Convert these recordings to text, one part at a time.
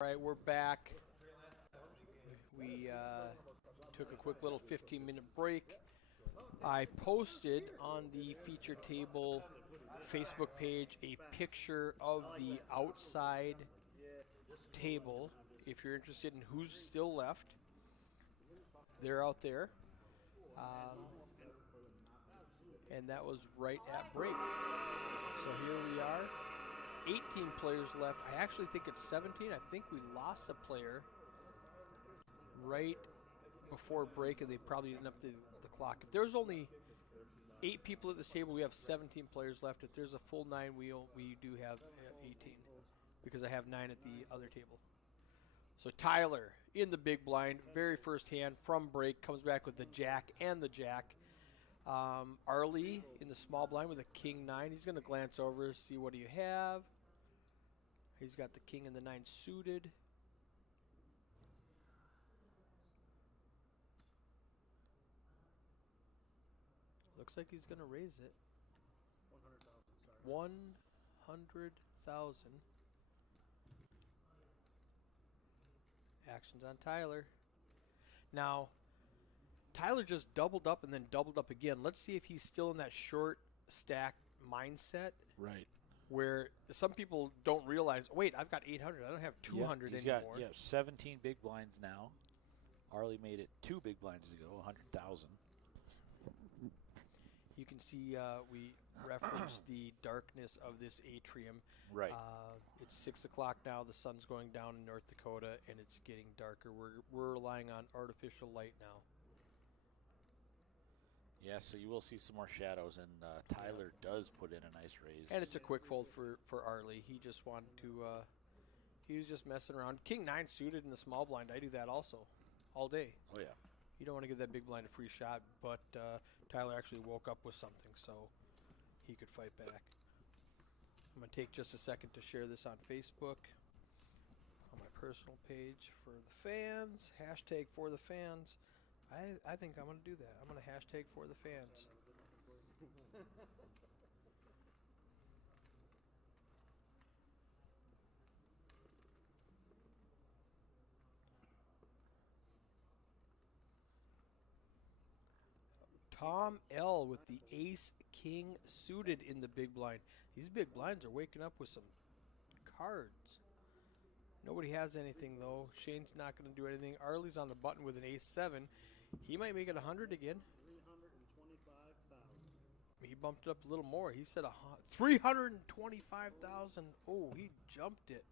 All right, we're back. We took a quick little 15-minute break. I posted on the feature table Facebook page a picture of the outside table. If you're interested in who's still left, they're out there. And that was right at break. So here we are. 18 players left. I actually think it's 17. I think we lost a player right before break, and they probably didn't up the clock. If there's only 8 people at this table, we have 17 players left. If there's a full 9 wheel, we do have 18 because I have 9 at the other table. So Tyler in the big blind, very first hand from break, comes back with the jack and the jack. Arlie in the small blind with a king 9. He's going to glance over, see what do you have. He's got the king and the 9 suited. Looks like he's going to raise it. 100,000. Actions on Tyler. Now, Tyler just doubled up and then doubled up again. Let's see if he's still in that short stack mindset. Right. Where some people don't realize, wait, I've got 800. I don't have 200 anymore. Got 17 big blinds now. Arlie made it 2 big blinds ago, 100,000. You can see we referenced the darkness of this atrium. Right. It's 6 o'clock now. The sun's going down in North Dakota, and it's getting darker. We're relying on artificial light now. Yeah, so you will see some more shadows, and Tyler does put in a nice raise. And it's a quick fold for Arlie. He just wanted to, he was just messing around. King 9 suited in the small blind. I do that also, all day. Oh, yeah. You don't want to give that big blind a free shot, but Tyler actually woke up with something, so he could fight back. I'm going to take just a second to share this on Facebook, on my personal page for the fans, hashtag for the fans. I think I'm going to do that. I'm going to hashtag for the fans. Tom L. with the ace king suited in the big blind. These big blinds are waking up with some cards. Nobody has anything, though. Shane's not going to do anything. Arlie's on the button with an ace 7. He might make it 100 again. 325,000. He bumped it up a little more. He said 325,000. Oh, he jumped it.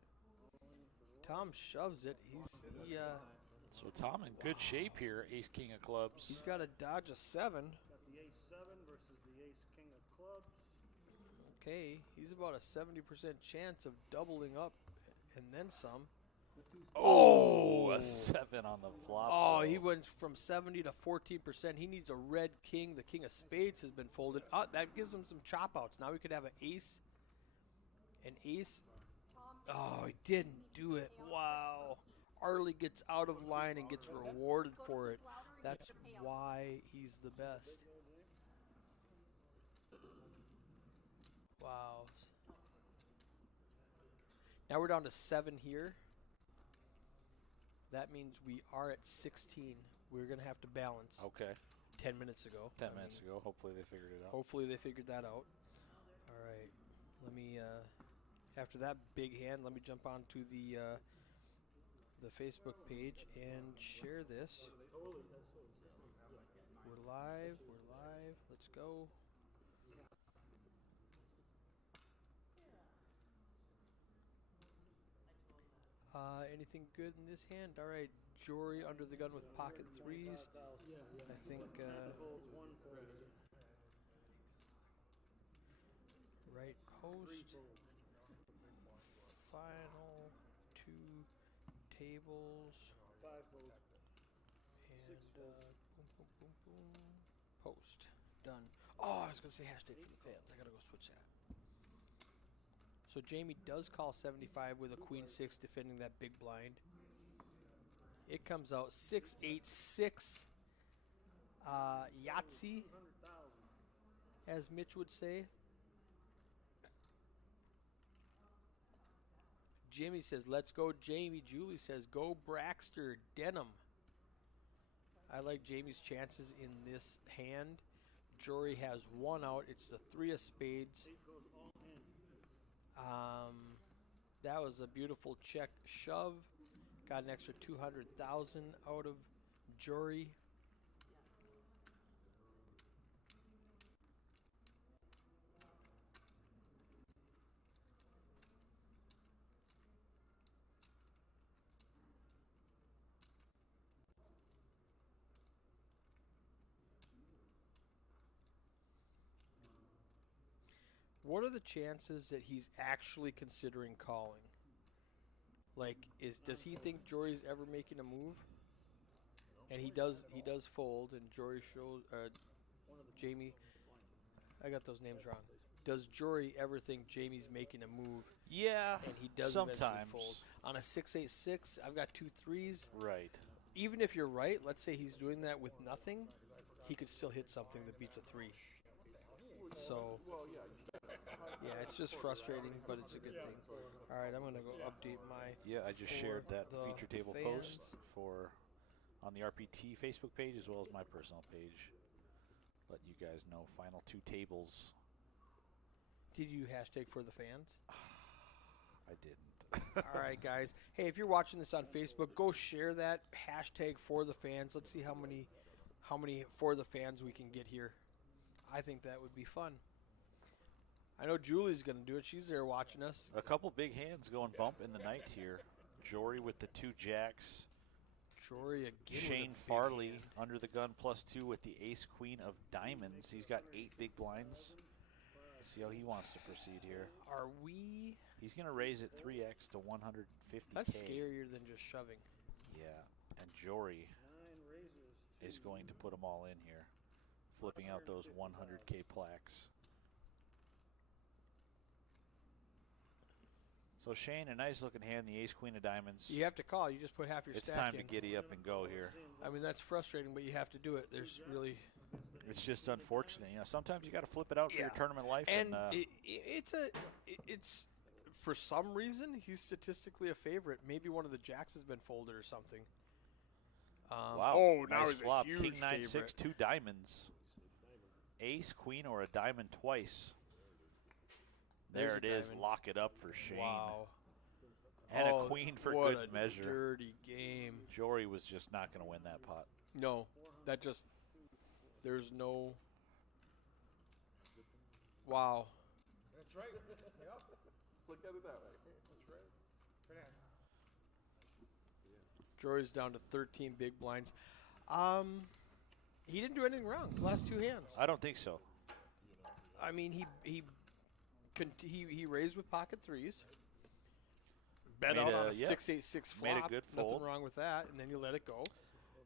Tom shoves it. So Tom in good shape here, ace king of clubs. He's got to dodge a 7. Got the ace 7 versus the ace king of clubs. Okay, he's about a 70% chance of doubling up and then some. Oh, a 7 on the flop. Oh, though. he went from 70 to 14%. He needs a red king. The king of spades has been folded. That gives him some chop outs. Now we could have an ace. An ace. Oh, he didn't do it. Wow. Arlie gets out of line and gets rewarded for it. That's why he's the best. Wow. Now we're down to 7 here. That means we are at 16. We're going to have to balance. Okay. 10 minutes ago. 10 minutes ago. Hopefully they figured it out. Hopefully they figured that out. All right. Let me, after that big hand, let me jump onto the Facebook page and share this. We're live. Let's go. Anything good in this hand? All right, Jory under the gun with pocket 3s. I think right post. Final 2 tables. 5 votes. And boom. Post. Done. Oh, I was going to say hashtag for the fans. I got to go switch that. So Jamie does call 75 with a queen 6 defending that big blind. It comes out 6-8-6 Yahtzee, as Mitch would say. Jimmy says, let's go, Jamie. Julie says, go, Braxter. Denham. I like Jamie's chances in this hand. Jory has one out. It's the 3 of spades. That was a beautiful check shove. Got an extra 200,000 out of Jory. What are the chances that he's actually considering calling? Like, does he think Jory's ever making a move? And he does fold, and Jory shows Jamie. I got those names wrong. Does Jory ever think Jamie's making a move? Yeah, and he does sometimes fold. On a 6-8-6, I've got 2 3s. Right. Even if you're right, let's say he's doing that with nothing, he could still hit something that beats a 3. So, yeah, it's just frustrating, but it's a good thing. All right, I'm going to go update my... Yeah, I just shared that the feature table fans. post on the RPT Facebook page as well as my personal page. Let you guys know final 2 tables. Did you hashtag for the fans? I didn't. All right, guys. Hey, if you're watching this on Facebook, go share that hashtag for the fans. Let's see how many for the fans we can get here. I think that would be fun. I know Julie's going to do it. She's there watching us. A couple big hands going bump in the night here. Jory with the 2 jacks. Jory again. Shane Farley under the gun +2 with the ace queen of diamonds. He's got 8 big blinds. Let's see how he wants to proceed here. Are we? He's going to raise it 3x to 150K. That's scarier than just shoving. Yeah, and Jory is going to put them all in here, flipping out those 100K plaques. So Shane, a nice looking hand, the ace queen of diamonds. You have to call. You just put half your It's stack time in. to giddy up and go here. I mean, that's frustrating, but you have to do it. There's really... It's just unfortunate. You know, sometimes you got to flip it out for your tournament life. And it's for some reason, he's statistically a favorite. Maybe one of the jacks has been folded or something. Wow. Oh, now nice he's flop. a huge King 9-6, favorite. 2 diamonds. Ace, queen, or a diamond twice. There it is. Diamond. Lock it up for Shane. Wow. And a queen for what good a measure. dirty game. Jory was just not going to win that pot. No, that just... There's no... Wow. That's right. Yep. Look at it that way. That's right. Jory's down to 13 big blinds. He didn't do anything wrong the last 2 hands. I don't think so. I mean, he raised with pocket 3s. Bet out on a 6-8-6 flop. Made a good fold. Nothing wrong with that. And then you let it go.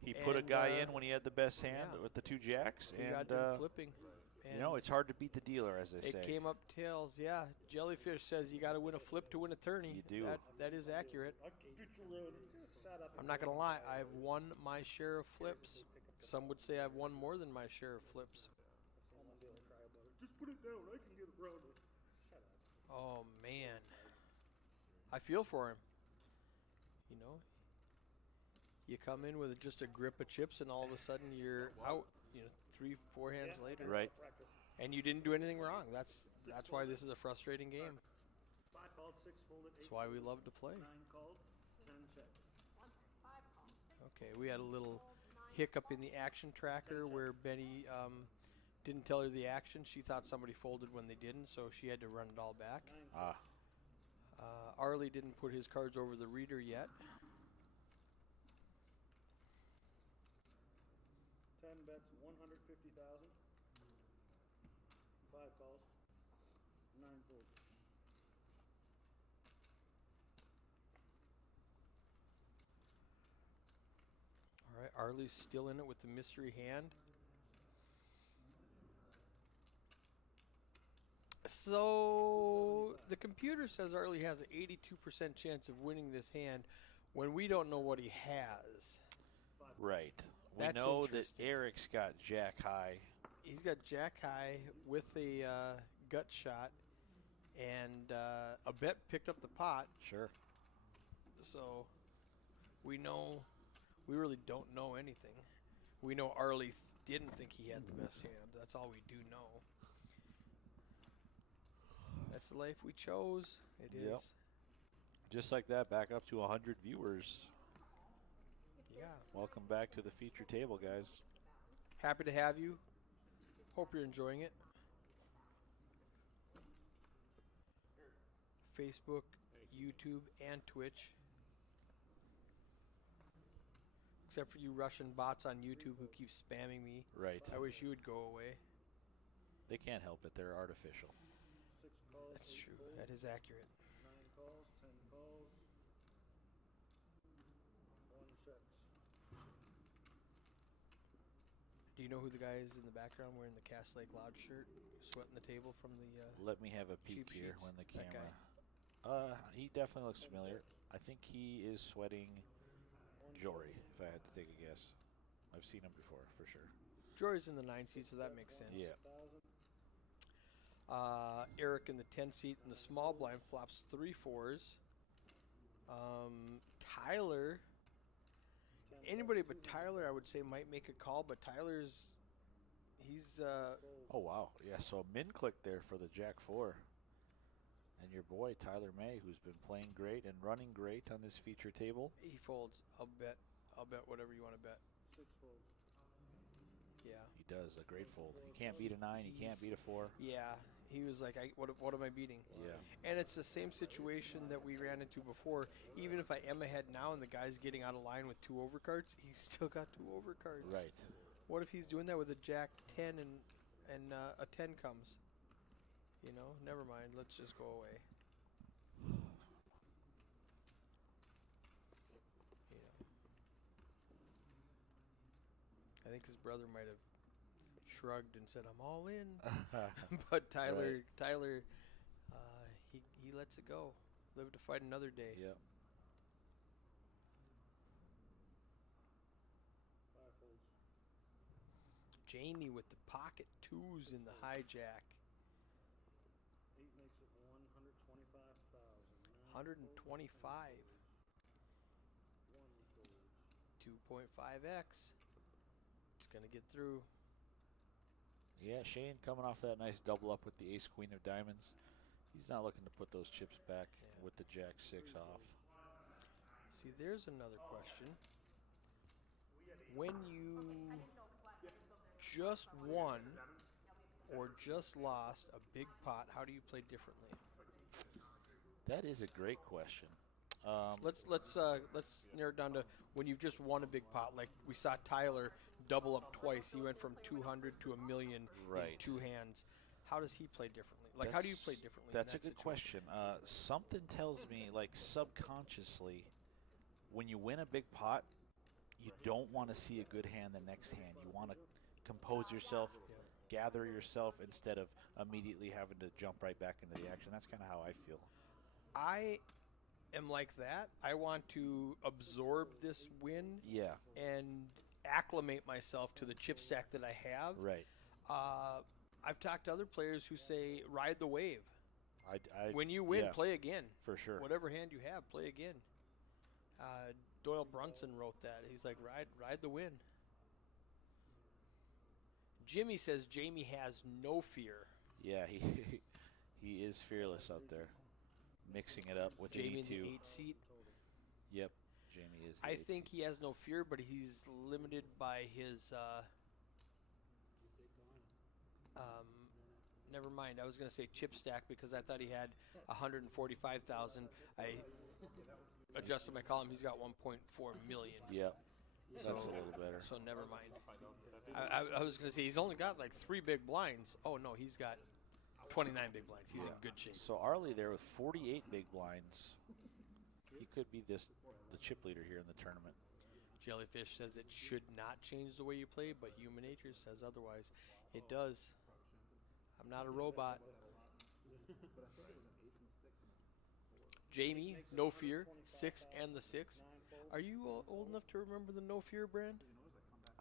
He put a guy And, in when he had the best hand with the 2 jacks. He And, got done flipping. And you know, it's hard to beat the dealer, as they it say. came up tails, yeah. Jellyfish says you got to win a flip to win a tourney. You do. That is accurate. I'm not going to lie. I've won my share of flips. Some would say I've won more than my share of flips. Just put it down. I can get around it. Oh, man. I feel for him. You know, you come in with just a grip of chips, and all of a sudden you're out. You know, 3-4 hands later. Right. And you didn't do anything wrong. That's why this is a frustrating game. 5 called, 6 folded, 8 That's why we love to play. 9 called, 10 checked. Okay, we had a little hiccup in the action tracker where Benny didn't tell her the action. She thought somebody folded when they didn't, so she had to run it all back. Arlie didn't put his cards over the reader yet. 10 bets, 150,000. 5 calls, 9 folds. All right, Arlie's still in it with the mystery hand. So the computer says Arlie has an 82% chance of winning this hand when we don't know what he has. Right. We That's know that interesting. Eric's got jack high. He's got jack high with a gut shot, and a bet picked up the pot. Sure. So we really don't know anything. We know Arlie didn't think he had the best hand. That's all we do know. That's the life we chose. It is. Yep. Just like that, back up to 100 viewers. Yeah. Welcome back to the feature table, guys. Happy to have you. Hope you're enjoying it. Facebook, YouTube, and Twitch. Except for you Russian bots on YouTube who keep spamming me. Right. I wish you would go away. They can't help it. They're artificial. 6 calls. That's 8 true. folds, That is accurate. 9 calls. 10 calls. 1 checks. Do you know who the guy is in the background wearing the Cass Lake Lodge shirt, sweating the table from the? Let me have a peek Cheap here sheets. when the That camera. guy. He definitely looks familiar. I think he is sweating Jory, if I had to take a guess. I've seen him before, for sure. Jory's in the 9 seat, so that makes sense. Yeah. 1,000. Eric in the 10 seat, and the small blind flops 3 4s. Tyler. Anybody but Tyler, I would say, might make a call, but he's Oh, wow. Yeah, so min click there for the Jack 4. And your boy, Tyler May, who's been playing great and running great on this feature table. he folds. I'll bet whatever you want to bet. 6 folds. Yeah. He does a great fold. He can't beat a 9. He can't beat a 4. Yeah. He was like, what am I beating? Yeah. And it's the same situation that we ran into before. Even if I am ahead now and the guy's getting out of line with 2 overcards, he's still got 2 overcards. Right. What if he's doing that with a Jack 10 and a 10 comes? You know, never mind. Let's just go away. Yeah. I think his brother might have shrugged and said, "I'm all in." But Tyler, he lets it go. Live to fight another day. Yep. 5 folds. Jamie with the pocket 2s in the hijack. 8 makes it 125,000. 125. 1 folds. 2.5x. It's going to get through. Yeah, Shane coming off that nice double up with the ace queen of diamonds. He's not looking to put those chips back with the Jack 6 off. See, there's another question. When you just won or just lost a big pot, how do you play differently? That is a great question. Let's narrow it down to when you've just won a big pot. Like we saw Tyler double up twice. He went from 200 to $1 million Right. in 2 hands. How does he play differently? Like, how do you play differently? That's in a that good situation? question. Something tells me, like subconsciously, when you win a big pot, you don't want to see a good hand the next hand. You want to compose yourself, gather yourself, instead of immediately having to jump right back into the action. That's kind of how I feel. I am like that. I want to absorb this win Yeah. and acclimate myself to the chip stack that I have. Right. I've talked to other players who say ride the wave. When you win, yeah, play again. for sure. Whatever hand you have, play again. Doyle Brunson wrote that. He's like, ride the win. Jimmy says Jamie has no fear. Yeah, he is fearless out there, mixing it up with Jamie in 82. the 8 seat. Yep, Jamie is. The I 8 think seed. he has no fear, but he's limited by his. Never mind. I was going to say chip stack because I thought he had 145,000. I adjusted my column. He's got 1.4 million. Yep, that's a So- little better. So never mind. I was going to say he's only got like 3 big blinds. Oh no, he's got 29 big blinds. He's in good shape. So Arlie there with 48 big blinds. He could be the chip leader here in the tournament. Jellyfish says it should not change the way you play, but human nature says otherwise. It does. I'm not a robot. Jamie, no fear, 6 and the 6. Are you old enough to remember the no fear brand?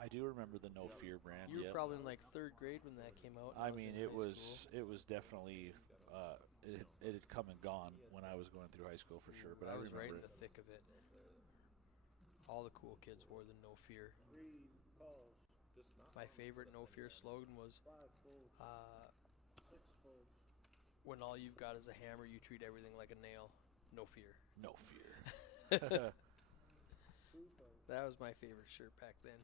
I do remember the No Fear brand. You were yep. probably in like 3rd grade when that came out. I was mean, in it high was school. it was definitely it had come and gone when I was going through high school for sure. But I was right remember in the thick of it. All the cool kids wore the No Fear. 3 calls, My favorite No Fear slogan was, 5 folds, 6 folds. when all you've got is a hammer, you treat everything like a nail. No fear. no fear. 2 folds. That was my favorite shirt back then.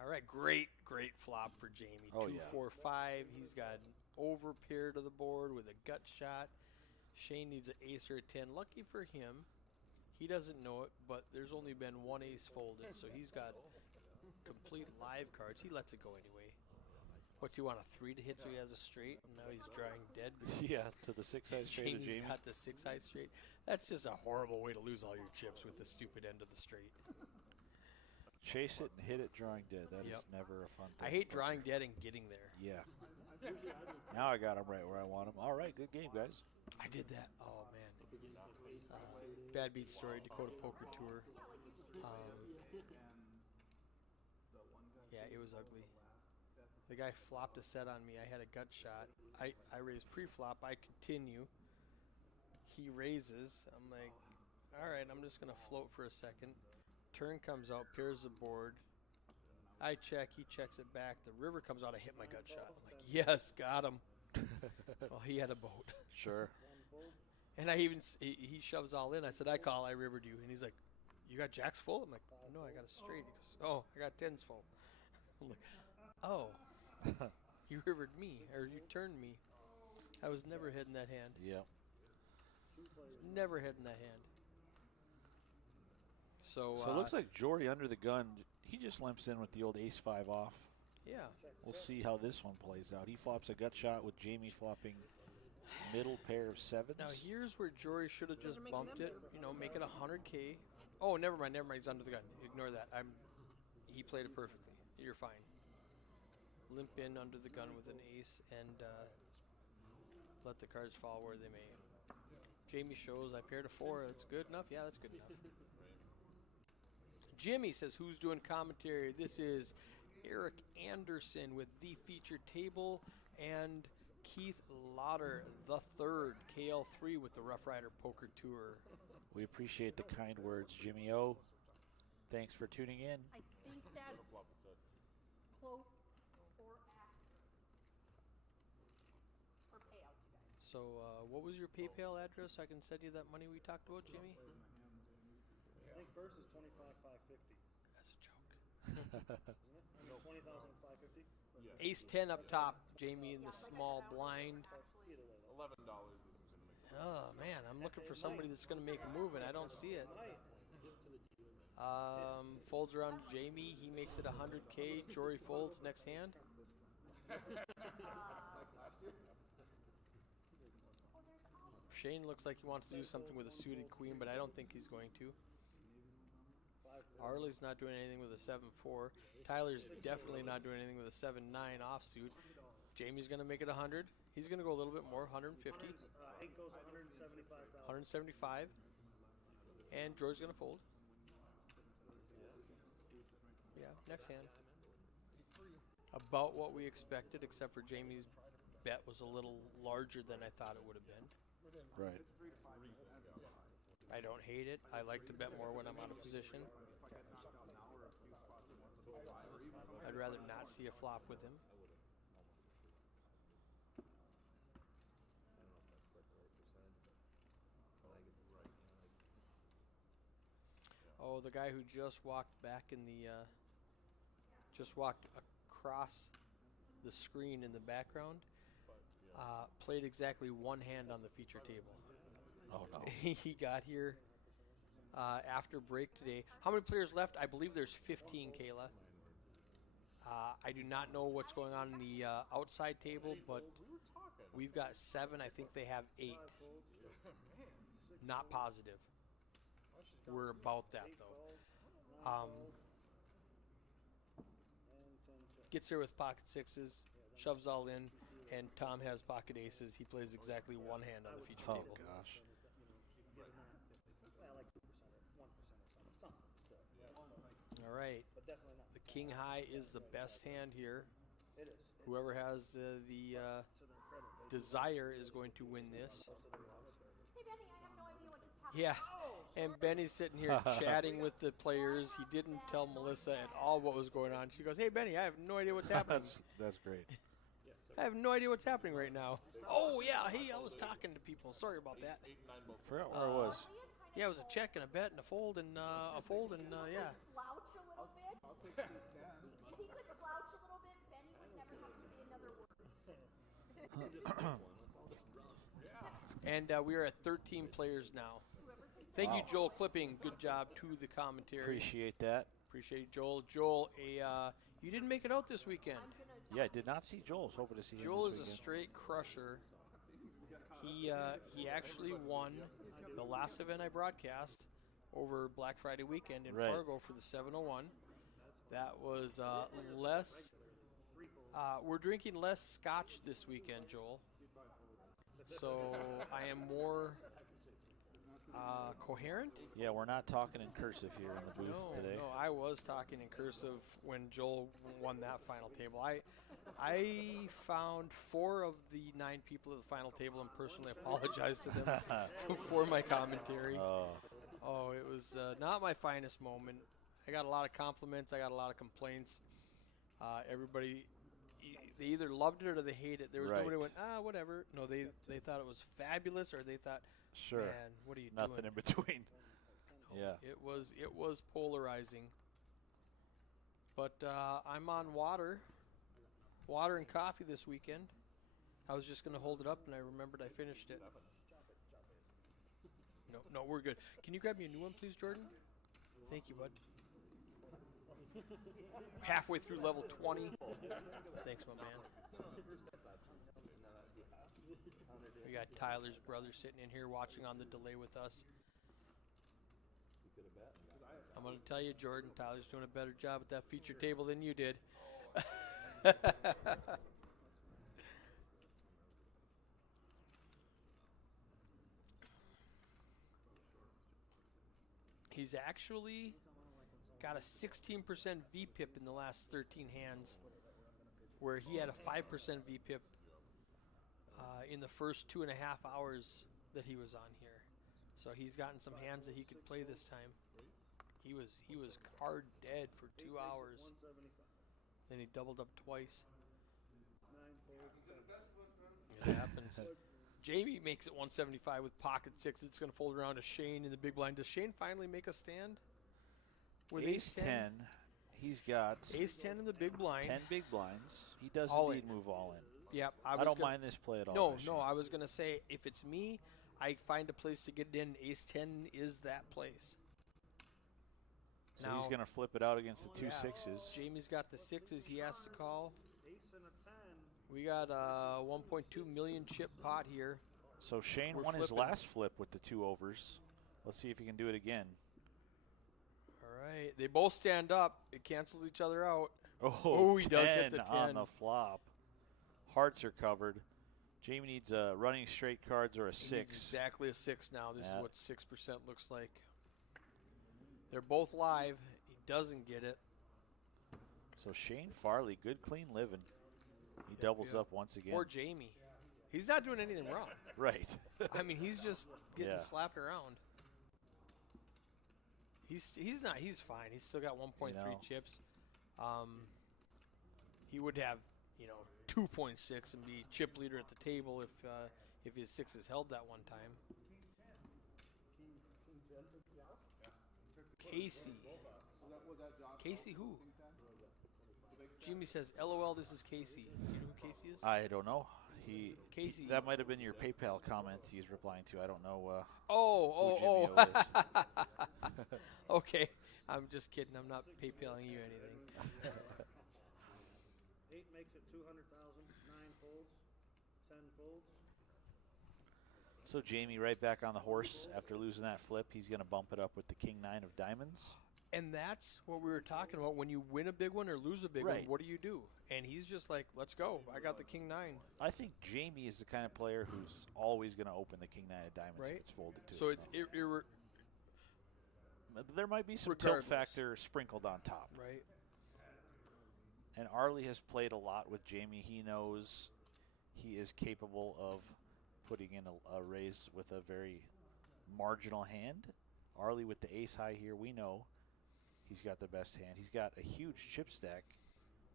All right, great flop for Jamie. Oh, 2, yeah. 4, 5. He's got an over pair to the board with a gut shot. Shane needs an ace or a 10. Lucky for him, he doesn't know it, but there's only been one ace folded, so he's got complete live cards. He lets it go anyway. What's he want, a 3 to hit so he has a straight? And now he's drawing dead. Yeah, to the 6-side straight of Jamie's Jamie. got the 6-high straight. That's just a horrible way to lose all your chips with the stupid end of the straight. Chase it and hit it drawing dead. That is Yep. never a fun thing. I hate drawing dead and getting there. Yeah. Now I got him right where I want him. All right, good game, guys. I did that. Oh, man. Bad Beat Story, Dakota Poker Tour. Yeah, it was ugly. The guy flopped a set on me. I had a gut shot. I raised pre-flop. I continue. He raises. I'm like, all right, I'm just going to float for a second. Turn comes out, pairs the board. I check. He checks it back. The river comes out. I hit my gut shot. I'm like, yes, got him. Well, he had a boat. Sure. And I even, he shoves all in. I said, I call, I rivered you. And he's like, you got jacks full? I'm like, no, I got a straight. He goes, oh, I got tens full. I'm like, oh, you rivered me, or you turned me. I was never hitting that hand. Yeah. Never hitting that hand. So So it looks like Jory under the gun. He just limps in with the old ace-5 off. yeah. We'll see how this one plays out. He flops a gut shot with Jamie flopping middle pair of sevens. Now here's where Jory should have just bumped it. You know, make it 100K. Oh, never mind. He's under the gun. Ignore that. He played it perfectly. You're fine. Limp in under the gun with an ace and let the cards fall where they may. Jamie shows I paired a 4. That's good enough. Yeah, that's good enough. Jimmy says, who's doing commentary? This is Eric Anderson with the featured table and Keith Lauder the third, KL3 with the Roughrider Poker Tour. We appreciate the kind words, Jimmy O. Thanks for tuning in. I think that's close or at for payouts, you guys. So what was your PayPal address? I can send you that money we talked about, Jimmy? I think first is 25,550, That's a joke. isn't it? I mean, 20,550. Ace 10 up top, Jamie in the small blind. Either way, though. $11 isn't gonna make Oh man, I'm looking for somebody that's going to make a move and I don't see it. Folds around to Jamie. He makes it 100K. Jory folds next hand. Shane looks like he wants to do something with a suited queen, but I don't think he's going to. Arlie's not doing anything with a 7-4. Tyler's definitely not doing anything with a 7-9 offsuit. Jamie's going to make it 100. He's going to go a little bit more, 150, 8 goes 175,000. 175. And George's going to fold. Yeah, next hand. About what we expected, except for Jamie's bet was a little larger than I thought it would have been. Right. I don't hate it. I like to bet more when I'm out of position. I'd rather not see a flop with him. Oh, the guy who just walked back in the, just walked across the screen in the background, played exactly one hand on the feature table. Oh, no. He got here after break today. How many players left? I believe there's 15, Kayla. I do not know what's going on in the outside table, but we've got 7. I think they have 8. Not positive. We're about that, though. Gets there with pocket 6s, shoves all in, and Tom has pocket aces. He plays exactly one hand on the feature Oh, table. gosh. Well, like 2% or 1% or something still. All right. But definitely not. The king high is the best hand here. Whoever has the desire is going to win this. Hey, Benny, I have no idea what just happened. Yeah, and Benny's sitting here chatting with the players. He didn't tell Melissa at all what was going on. She goes, "Hey, Benny, I have no idea what's happening. That's great. I have no idea what's happening right now." Oh, yeah, hey, I was talking to people. Sorry about that. Forgot where it was. Yeah, it was a check and a bet and a fold and yeah. Slouch a little bit. If he could slouch a little bit, Benny would never have to say another word. And we are at 13 players now. Thank you, Joel Clipping. Good job to the commentary. Appreciate that. Appreciate you, Joel. Joel, you didn't make it out this weekend. Yeah, I did not see Joel. I was hoping to see Joel him is this a weekend. straight crusher. He actually won the last event I broadcast over Black Friday weekend in Right. Fargo for the 701. That was less. We're drinking less scotch this weekend, Joel. So I am more coherent. Yeah, we're not talking in cursive here in the booth today. No, I was talking in cursive when Joel won that final table. I found 4 of the 9 people at the final table and personally apologized to them for my commentary. Oh, it was not my finest moment. I got a lot of compliments. I got a lot of complaints. Everybody, they either loved it or they hated it. There was nobody who went, whatever. No, they thought it was fabulous, or they thought, sure, man, what are you nothing doing? in between. Yeah, it was polarizing. But I'm on water and coffee this weekend. I was just going to hold it up, and I remembered I finished it. No, we're good. Can you grab me a new one, please, Jordan? Thank you, bud. Halfway through level 20. Thanks, my man. We got Tyler's brother sitting in here watching on the delay with us. I'm going to tell you, Jordan, Tyler's doing a better job at that feature table than you did. He's actually got a 16% VPIP in the last 13 hands, where he had a 5% VPIP in the first 2.5 hours that he was on here. So he's gotten some hands that he could play this time. He was card dead for 2 hours. Then he doubled up twice. It happens. Jamie makes it 175 with pocket 6. It's going to fold around to Shane in the big blind. Does Shane finally make a stand? With ace 10. He's got ace 10 in the big blind. 10 big blinds. He does All indeed in. move all in. Yep. I don't mind this play at all. No, actually. no. I was going to say, if it's me, I find a place to get it in. Ace 10 is that place. So now, he's going to flip it out against the 2 sixes. Jamie's got the 6s he has to call. Ace and a 10. We got a 1.2 million chip pot here. So Shane We're won his flipping. last flip with the 2 overs. Let's see if he can do it again. All right. They both stand up. It cancels each other out. Oh, he does hit the 10. on the flop. Hearts are covered. Jamie needs running straight cards or a 6. He needs exactly a 6 now. This Yeah. is what 6% looks like. They're both live. He doesn't get it. So Shane Farley, good clean living. He doubles up once again. Or Jamie. He's not doing anything wrong. Right. I mean, he's just getting Yeah. slapped around. He's not. He's fine. He's still got 1.3 chips. He would have 2.6 and be chip leader at the table if his 6s held that one time. Casey who? Jimmy says, "LOL, this is Casey." Do you know who Casey is? I don't know. Casey. That might have been your PayPal comment he's replying to. I don't know. Oh. Jimmy O is. Okay. I'm just kidding. I'm not PayPaling you anything. 8 makes it 200,000. 9 folds. 10 folds. So Jamie right back on the horse after losing that flip. He's going to bump it up with the king 9 of diamonds. And that's what we were talking about. When you win a big one or lose a big one, what do you do? And he's just like, let's go. I got the king 9. I think Jamie is the kind of player who's always going to open the king 9 of diamonds if it's folded to so him. There might be some tilt factor sprinkled on top. Right. And Arlie has played a lot with Jamie. He knows he is capable of putting in a raise with a very marginal hand. Arlie with the ace high here, we know he's got the best hand. He's got a huge chip stack,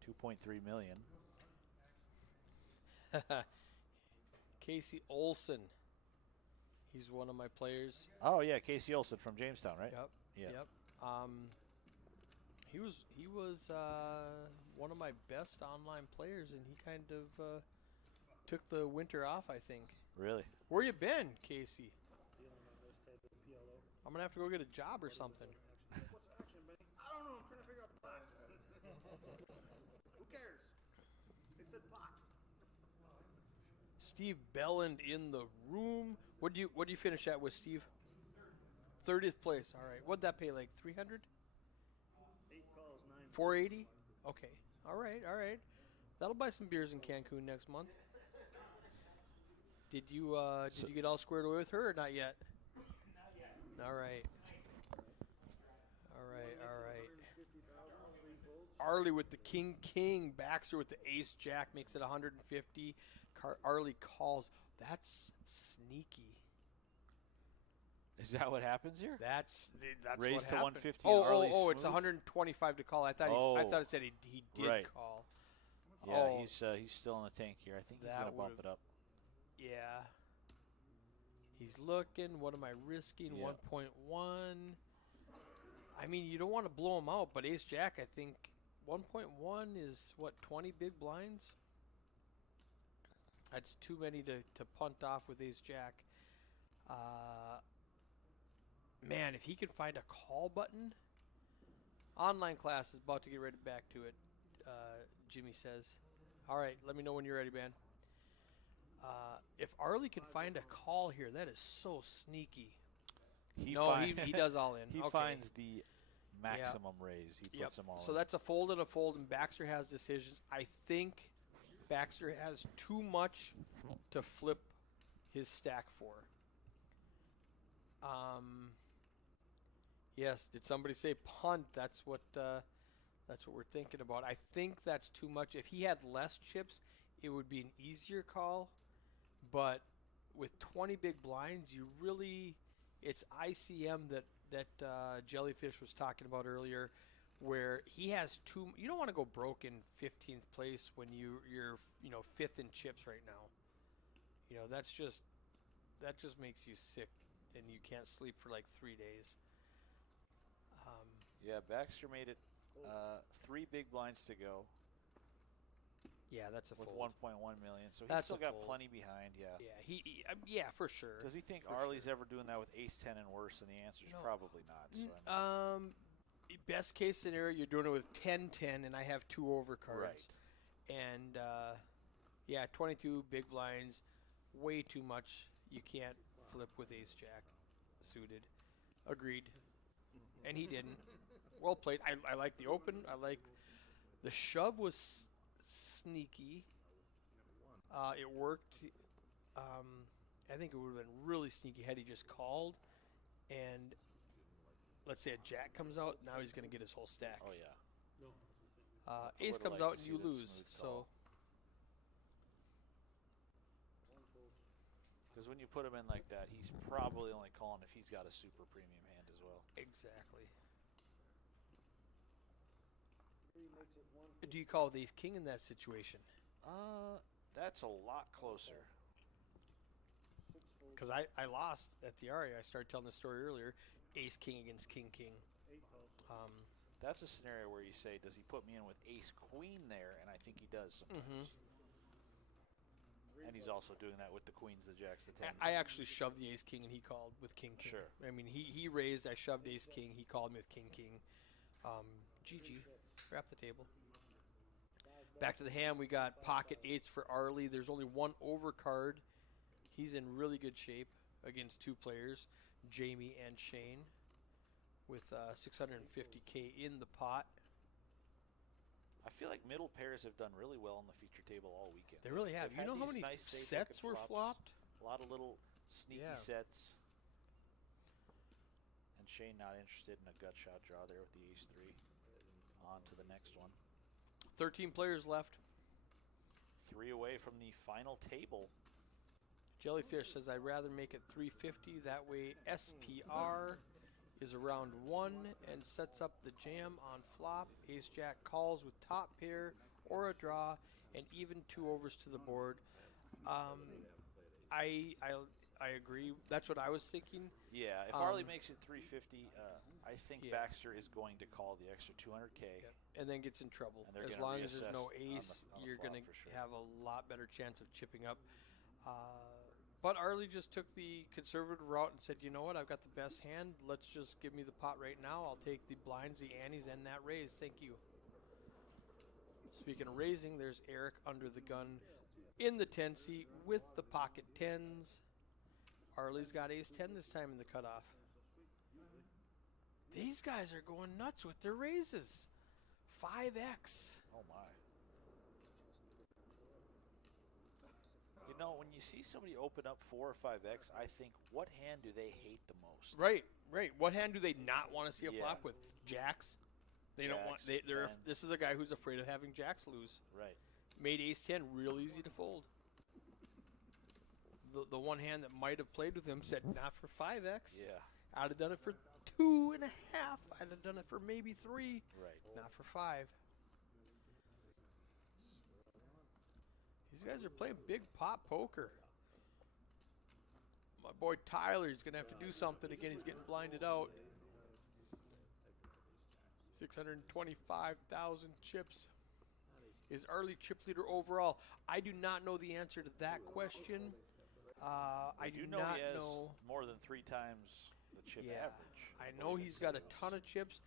2.3 million. Casey Olson. He's one of my players. Oh yeah, Casey Olson from Jamestown, right? Yep. Yeah. Yep. He was one of my best online players, and he kind of took the winter off, I think. Really? Where you been, Casey? Dealing on this type of PLO. I'm gonna have to go get a job or something. What's action, Benny? I don't know. I'm trying to figure out pot. Who cares? They said pot. Steve Belland in the room. What do you finish at with Steve? 30th place. All right. What'd that pay? Like 300? 8 calls, 9. 480? Okay. All right. That'll buy some beers in Cancun next month. Did you get all squared away with her or not yet? Not yet. All right. Arlie with the king. Baxter with the ace jack makes it 150. Arlie calls. That's sneaky. Is that what happens here? That's Raised what to happened. 150. Oh, it's smooth? 125 to call. I thought it said he did Right. call. Yeah, Oh. he's still in the tank here. I think he's That going to bump would've- it up. Yeah. He's looking. What am I risking? Yeah. 1.1. I mean, you don't want to blow him out, but ace jack, I think 1.1 is what, 20 big blinds? That's too many to punt off with ace jack. Man, if he could find a call button. Online class is about to get ready back to it, Jimmy says. All right, let me know when you're ready, man. If Arlie can find a call here, that is so sneaky. He does all in. He Okay. finds the maximum raise. He puts them all So in. that's a fold, and Baxter has decisions. I think Baxter has too much to flip his stack for. Yes, did somebody say punt? That's what we're thinking about. I think that's too much. If he had less chips, it would be an easier call. But with 20 big blinds, it's ICM that Jellyfish was talking about earlier, where he has two. You don't want to go broke in 15th place when you're 5th in chips right now. That just makes you sick, and you can't sleep for like 3 days. Yeah, Baxter made it 3 big blinds to go Yeah, that's a with fold. 1.1 million. So he's That's still a got fold. plenty behind, yeah. Yeah, for sure. Does he think For Arlie's ever doing that with ace-10 and worse? And the answer is No. probably not. So I mean, Best case scenario, you're doing it with 10-10, and I have 2 overcards. Right. And 22 big blinds, way too much. You can't flip with ace jack suited. Agreed. And he didn't. Well played. I like the open. I like the shove was sneaky. It worked. I think it would have been really sneaky had he just called, and let's say a jack comes out. Now he's going to get his whole stack. oh, yeah. Ace would've comes liked out to and see you that lose. smooth So call. Because when you put him in like that, he's probably only calling if he's got a super premium hand as well. exactly. He makes it 1. Do you call with ace king in that situation? That's a lot closer. 6 folds, Because I lost at the Aria. I started telling the story earlier. Ace king against king. 8 calls. That's a scenario where you say, does he put me in with ace queen there? And I think he does sometimes. And he's also doing that with the queens, the jacks, the tens. I actually shoved the ace king and he called with king. Sure. I mean, he raised. I shoved ace king. He called me with king. GG. Wrap the table. Back to the hand. We got pocket eights for Arlie. There's only one overcard. He's in really good shape against 2 players, Jamie and Shane, with 650K in the pot. I feel like middle pairs have done really well on the feature table all weekend. They really have. They've You know had how these many nice safe sets bucket were flops, flopped? A lot of little sneaky Yeah. sets. And Shane not interested in a gut shot draw there with the ace-3. On to the next one. 13 players left. 3 away from the final table. Jellyfish says, I'd rather make it 350. That way SPR is around 1 and sets up the jam on flop. Ace-Jack calls with top pair or a draw and even 2 overs to the board. I agree. That's what I was thinking. Yeah, if Harley makes it 350, I think Baxter is going to call the extra 200K. Yep. And then gets in trouble. And as long as there's no ace, on the you're going to sure. have a lot better chance of chipping up. But Arlie just took the conservative route and said, you know what, I've got the best hand. Let's just give me the pot right now. I'll take the blinds, the antes, and that raise. Thank you. Speaking of raising, there's Eric under the gun in the 10 seat with the pocket 10s. Arlie's got ace 10 this time in the cutoff. These guys are going nuts with their raises. 5x. Oh, my. You know, when you see somebody open up 4 or 5x, I think, what hand do they hate the most? Right. What hand do they not want to see a flop with? Jacks. They don't want. They're. This is a guy who's afraid of having jacks lose. Right. Made ace 10 real easy to fold. The one hand that might have played with him said not for 5x. Yeah. I'd have done it for 2.5. I'd have done it for maybe 3. Right. Not for 5. These guys are playing big pot poker. My boy Tyler's going to have to do something again. He's getting blinded out. 625,000 chips. Is Arlie chip leader overall? I do not know the answer to that question. I do know not he has know. more than 3 times the chip average. I know he's got a ton of chips.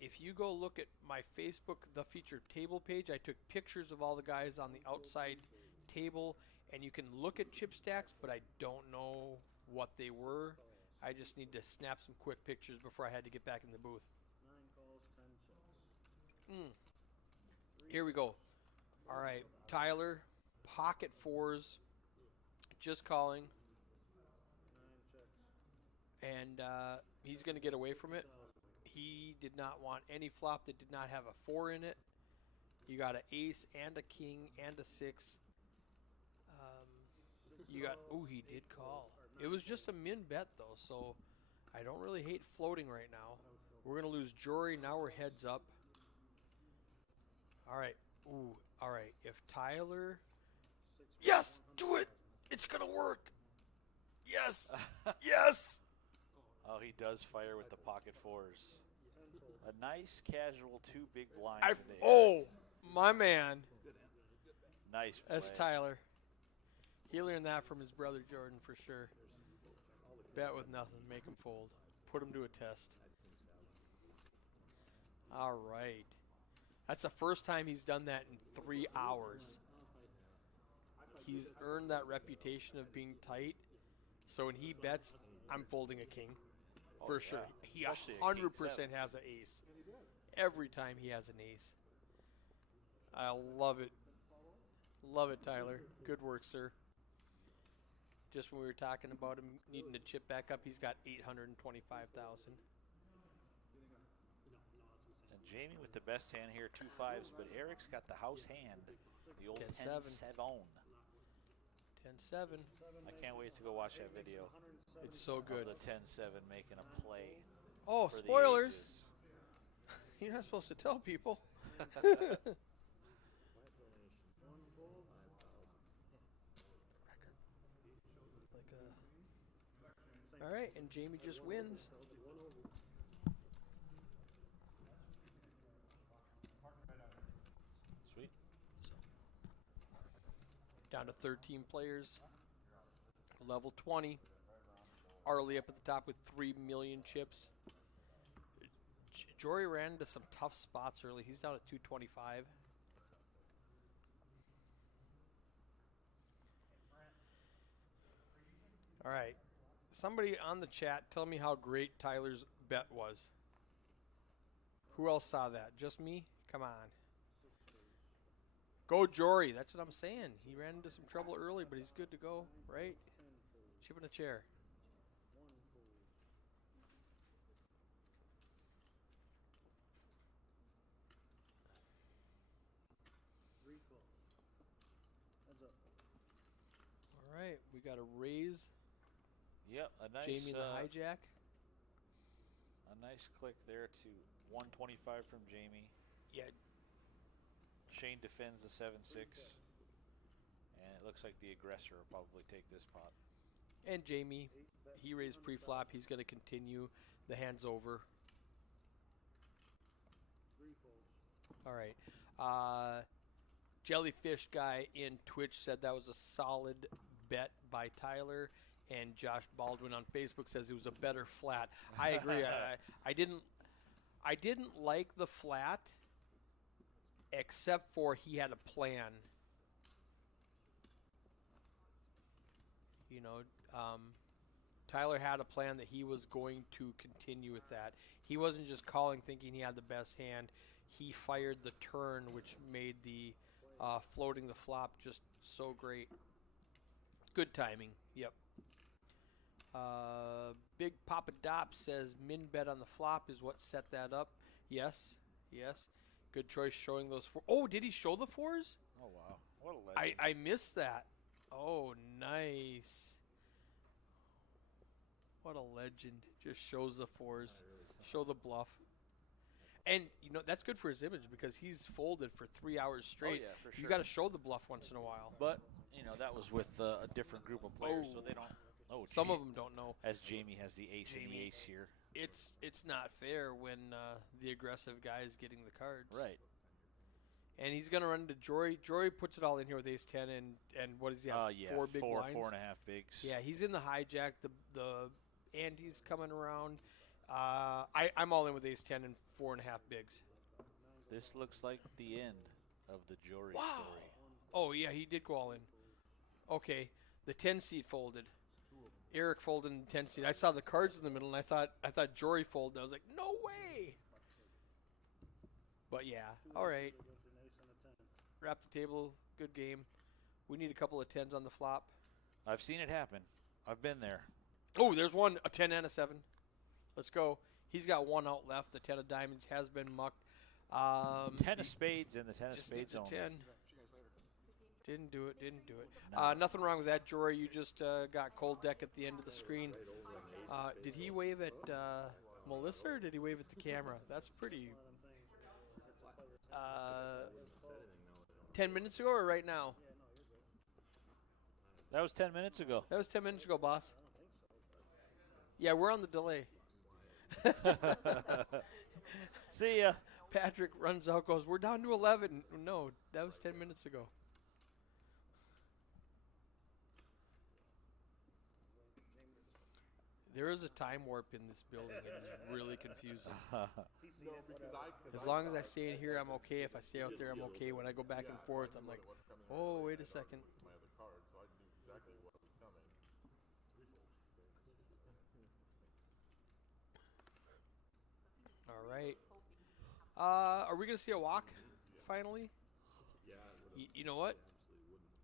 If you go look at my Facebook, the featured table page, I took pictures of all the guys on the outside table, and you can look at chip stacks, but I don't know what they were. I just need to snap some quick pictures before I had to get back in the booth. 9 calls, 10 checks. Here we go. All right, Tyler, pocket 4s, just calling, 9 checks. and he's going to get away from it. He did not want any flop that did not have a 4 in it. You got an ace and a king and a 6. You got, ooh, he did call. It was just a min bet, though, so I don't really hate floating right now. We're going to lose Jory. Now we're heads up. All right. Ooh, all right. If Tyler... Yes! Do it! It's going to work! Yes! Yes! Oh, he does fire with the pocket 4s. A nice casual 2 big blinds in the air. Oh, my man. Nice play. That's Tyler. He learned that from his brother Jordan for sure. Bet with nothing, make him fold. Put him to a test. All right. That's the first time he's done that in 3 hours. He's earned that reputation of being tight. So when he bets, I'm folding a king. For sure. He Especially 100% has an ace. Every time he has an ace. I love it. Love it, Tyler. Good work, sir. Just when we were talking about him needing to chip back up, he's got 825,000. And Jamie with the best hand here, 2 5s, but Eric's got the house hand, the old 10-7. 10-7. I can't wait to go watch that video. It's so good. Of the 10-7 making a play. Oh, for the spoilers. ages. You're not supposed to tell people. All right, and Jamie just wins. Sweet. Down to 13 players. Level 20. Arlie up at the top with 3 million chips. Jory ran into some tough spots early. He's down at 225. All right. Somebody on the chat tell me how great Tyler's bet was. Who else saw that? Just me? Come on. Go Jory. That's what I'm saying. He ran into some trouble early, but he's good to go, right? Chipping a chair. right, we got a raise. Yep, a nice Jamie the hijack. a nice click there to 125 from Jamie. Yeah. Shane defends the 7-6. And it looks like the aggressor will probably take this pot. And Jamie, he raised pre-flop. He's going to continue. The hand's over. All right. Jellyfish guy in Twitch said that was a solid bet by Tyler. And Josh Baldwin on Facebook says it was a better flat. I agree. I didn't like the flat, except for he had a plan. You know, Tyler had a plan that he was going to continue with that. He wasn't just calling thinking he had the best hand. He fired the turn, which made the floating the flop just so great. Good timing. Yep. Big Papa Dop says min bet on the flop is what set that up. Yes. Good choice showing those four. Oh, did he show the fours? Oh, wow. What a legend. I missed that. Oh, nice. What a legend. Just shows the fours. Show the bluff. And, you know, that's good for his image because he's folded for 3 hours straight. Oh, yeah, for sure. You got to show the bluff once in a while. But, you know, that was with a different group of players, so they don't. Oh, some of them don't know. As Jamie has the ace and the ace here. It's not fair when the aggressive guy is getting the cards. Right. And he's going to run into Jory. Jory puts it all in here with ace 10 and what does he have? Yeah, 4 big blinds? 4.5 bigs. Yeah, he's in the hijack. The ante's coming around. I'm all in with ace 10 and 4.5 bigs. This looks like the end of the Jory Wow. story. Oh, yeah, he did go all in. Okay, the 10 seat folded. Eric folded in the 10 seat. I saw the cards in the middle, and I thought Jory folded. I was like, no way. But, yeah, all right. Wrap the table. Good game. We need a couple of 10s on the flop. I've seen it happen. I've been there. Oh, there's one, a 10 and a 7. Let's go. He's got one out left. The 10 of diamonds has been mucked. 10 of spades in the 10 of Just spades needs a zone. 10. Didn't do it. No. Nothing wrong with that, Jory. You just got cold deck at the end of the screen. Did he wave at Melissa or did he wave at the camera? That's pretty... 10 minutes ago or right now? That was 10 minutes ago. That was 10 minutes ago, boss. Yeah, we're on the delay. See ya. Patrick runs out, goes, we're down to 11. No, that was 10 minutes ago. There is a time warp in this building. It is really confusing. No, because As long as I stay in here, I'm okay. If I stay out there, I'm okay. When I go back and forth, I'm like, oh, wait a second. my other card, so I knew exactly what was coming. All right. Are we going to see a walk finally? You know what?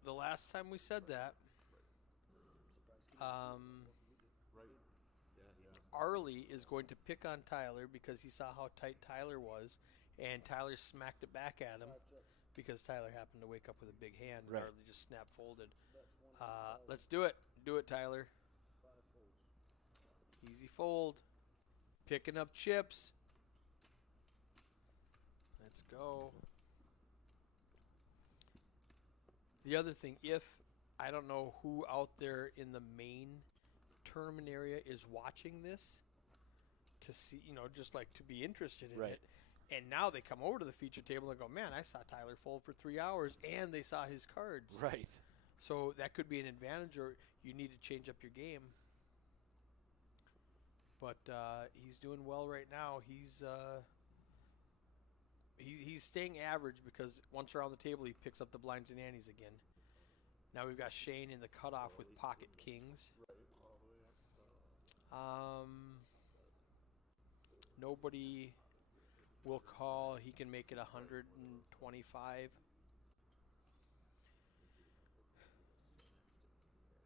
The last time we said that, Arlie is going to pick on Tyler because he saw how tight Tyler was, and Tyler smacked it back at him because Tyler happened to wake up with a big hand. Right. Arlie just snap folded. Let's do it. Do it, Tyler. Easy fold. Picking up chips. Let's go. The other thing, if I don't know who out there in the main tournament area is watching this to see, just like to be interested in Right. it. And now they come over to the feature table and go, man, I saw Tyler fold for 3 hours and they saw his cards. Right. So that could be an advantage, or you need to change up your game. But he's doing well right now. He's staying average because once around the table, he picks up the blinds and antes again. Now we've got Shane in the cutoff with pocket kings. Nobody will call. He can make it 125.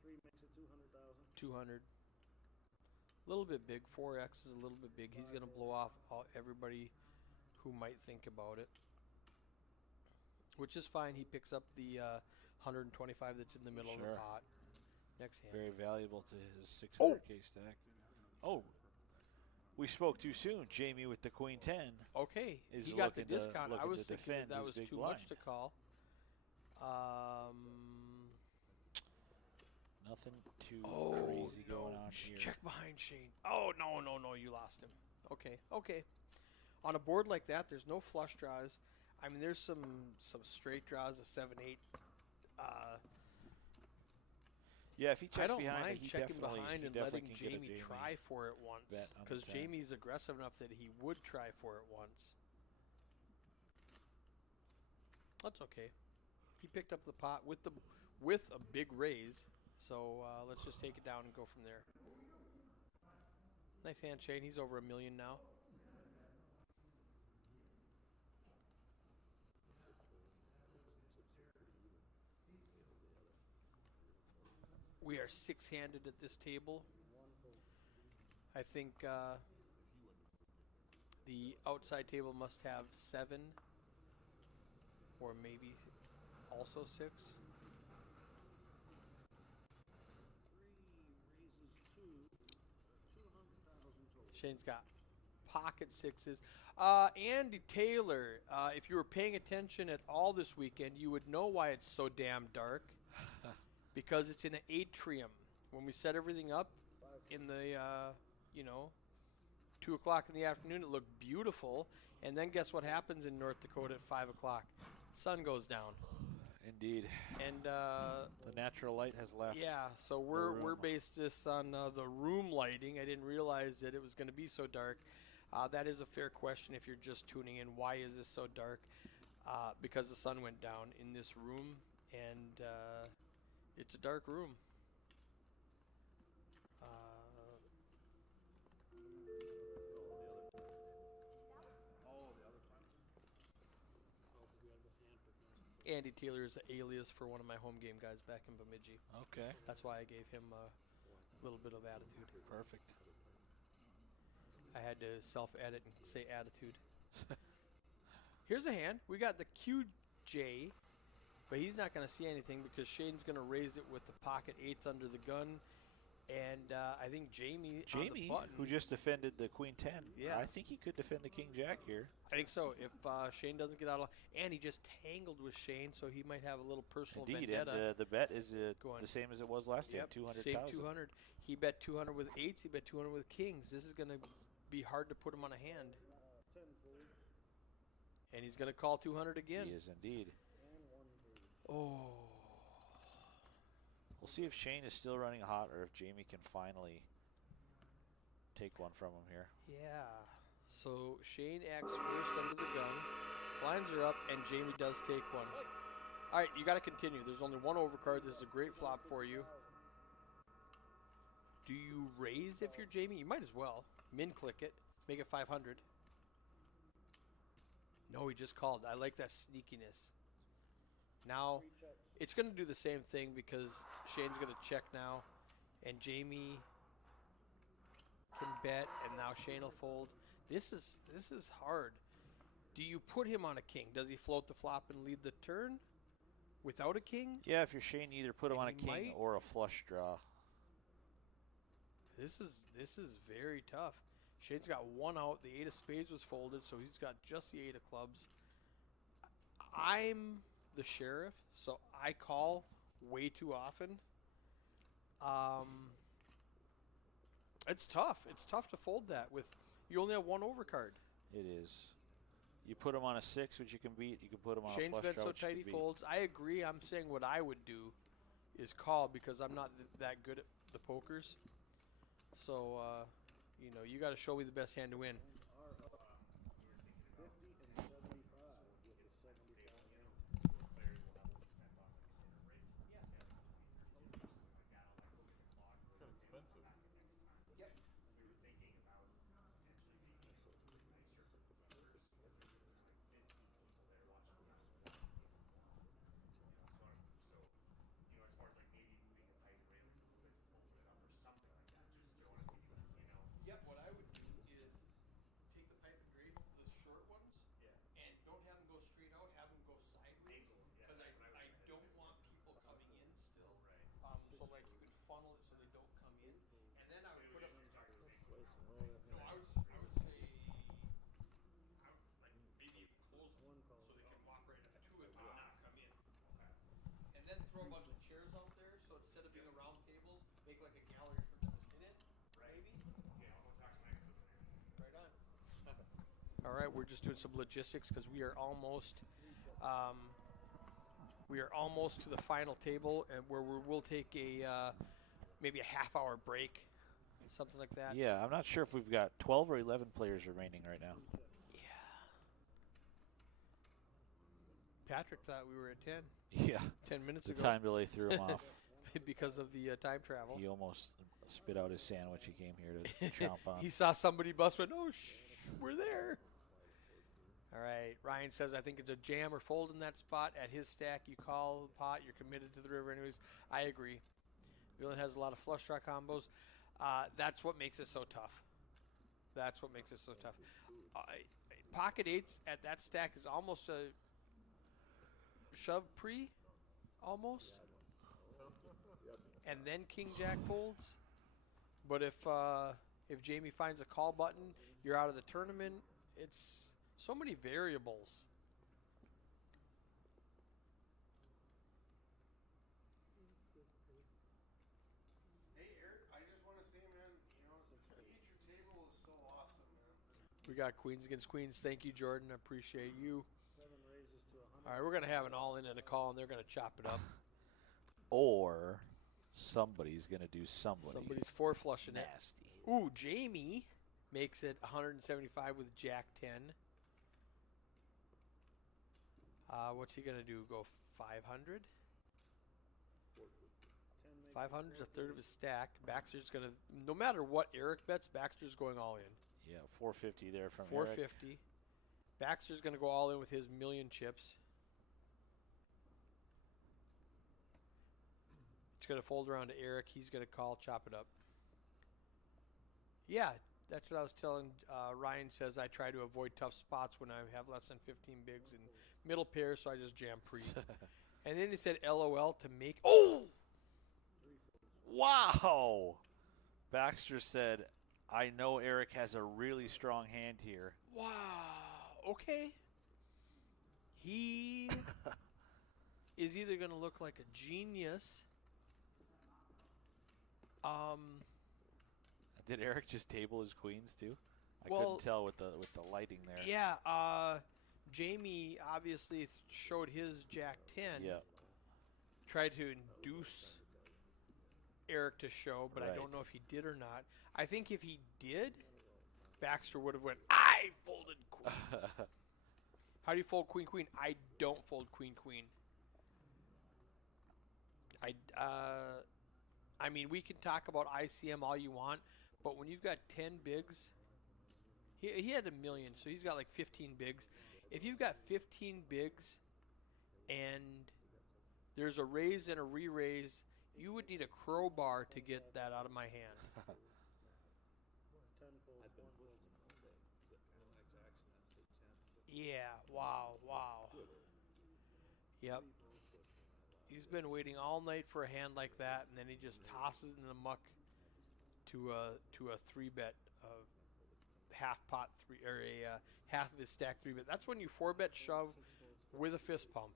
3 makes it 200,000. 200. A little bit big. 4X is a little bit big. He's going to blow off everybody who might think about it. Which is fine. He picks up the 125 that's in the middle of the Sure. pot. Next hand. Very valuable to his 600K stack. Oh, we spoke too soon. Jamie with the queen 10. Okay, Is he got the looking to- discount. I looking was to thinking defend that his was big too blind. much to call. Nothing too crazy going on here. Check behind Shane. Oh, no, you lost him. Okay. On a board like that, there's no flush draws. I mean, there's some straight draws, a 7-8. Yeah, if he I checks don't behind, mind he checking definitely, behind he and definitely letting can get a Jamie Jamie try for it once. bet on the Because 10. Jamie's aggressive enough that he would try for it once. That's okay. He picked up the pot with a big raise. So let's just take it down and go from there. Nice hand, Shane. He's over $1 million now. We are 6-handed at this table. I think the outside table must have 7 or maybe also 6. 3 raises 2, 200,000 total. Shane's got pocket 6s. Andy Taylor, if you were paying attention at all this weekend, you would know why it's so damn dark. Because it's in an atrium. When we set everything up in the, 2 o'clock in the afternoon, it looked beautiful. And then guess what happens in North Dakota at 5 o'clock? Sun goes down. Indeed. And the natural light has left. yeah, so we're based this on the room lighting. I didn't realize that it was going to be so dark. That is a fair question if you're just tuning in. Why is this so dark? Because the sun went down in this room, and it's a dark room. Andy Taylor is an alias for one of my home game guys back in Bemidji. Okay. That's why I gave him a little bit of attitude. Perfect. I had to self-edit and say attitude. Here's a hand. We got the QJ, but he's not going to see anything because Shane's going to raise it with the pocket 8s under the gun. And I think Jamie on the button, who just defended the queen 10. Yeah. I think he could defend the king jack here. I think so. If Shane doesn't get out of line. And he just tangled with Shane, so he might have a little personal Indeed, vendetta. and the bet is Going. the same as it was last Yep, time, 200,000. same 200. He bet 200 with 8s. He bet 200 with kings. This is going to be hard to put him on a hand. 10 folds. And he's going to call 200 again. He is indeed. And 1 folds. Oh. We'll see if Shane is still running hot or if Jamie can finally take one from him here. Yeah. So Shane acts first under the gun. Blinds are up, and Jamie does take one. All right, you got to continue. There's only one overcard. This is a great flop for you. Do you raise if you're Jamie? You might as well. Min click it. Make it 500. No, he just called. I like that sneakiness. Now, it's going to do the same thing because Shane's going to check now, and Jamie can bet, and now Shane will fold. This is hard. Do you put him on a king? Does he float the flop and lead the turn without a king? Yeah, if you're Shane, either put him And on a he king might. or a flush draw. This is very tough. Shane's got one out. The 8 of spades was folded, so he's got just the 8 of clubs. I'm the sheriff, so I call way too often. It's tough. It's tough to fold that with you only have one overcard. It is. You put him on a 6, which you can beat. You can put him on Shane's a flush been draw, so which you tight can he beat. folds. I agree. I'm saying what I would do is call because I'm not that good at the pokers. So, you got to show me the best hand to win. Are up 50 and 75 with the 75 hand. Yep, what I would do is All right, we're just doing some logistics because we are almost to the final table, and where we'll take a maybe a half-hour break, something like that. Yeah, I'm not sure if we've got 12 or 11 players remaining right now. Yeah. Patrick thought we were at 10. Yeah. 10 minutes The ago. time delay threw him off. Because of the time travel. He almost spit out his sandwich he came here to chomp on. He saw somebody bust, went, oh, we're there. All right. Ryan says, I think it's a jam or fold in that spot. At his stack, you call the pot. You're committed to the river anyways. I agree. Villain has a lot of flush draw combos. That's what makes it so tough. That's what makes it so tough. Pocket eights at that stack is almost a shove pre, almost. And then King Jack folds. But if Jamie finds a call button, you're out of the tournament. It's so many variables. Hey, Eric, I just want to say, man, your table is so awesome, man. We got queens against queens. Thank you, Jordan. I appreciate you. 7 raises to 100. All right, we're going to have an all-in and a call, and they're going to chop it up. Or somebody's going to do somebody Somebody's four flushing it. nasty. Ooh, Jamie makes it 175 with Jack 10. What's he going to do? Go 500? 500 is a third of his stack. Baxter's going to, no matter what Eric bets, Baxter's going all in. Yeah, 450 there from 450. Eric. Baxter's going to go all in with his million chips. It's going to fold around to Eric. He's going to call, chop it up. Yeah, that's what I was telling. Ryan says I try to avoid tough spots when I have less than 15 bigs and middle pairs, so I just jam pre. And then he said LOL to make. Oh! Wow! Baxter said, I know Eric has a really strong hand here. Wow. Okay. He is either going to look like a genius. Did Eric just table his queens too? I Well, couldn't tell with the lighting there. Yeah. Jamie obviously showed his Jack 10. Yeah. Tried to induce Eric to show, but I Right. don't know if he did or not. I think if he did, Baxter would have went, I folded queens. How do you fold queen, queen? I don't fold queen, queen. I mean, we can talk about ICM all you want, but when you've got 10 bigs, he had a million, so he's got like 15 bigs. If you've got 15 bigs and there's a raise and a re-raise, you would need a crowbar to get that out of my hand. 10 folds, 1 folds. Yeah, wow. Yep. He's been waiting all night for a hand like that, and then he just tosses it in the muck to a 3-bet half pot 3 or a half of his stack 3-bet. That's when you 4-bet shove with a fist pump.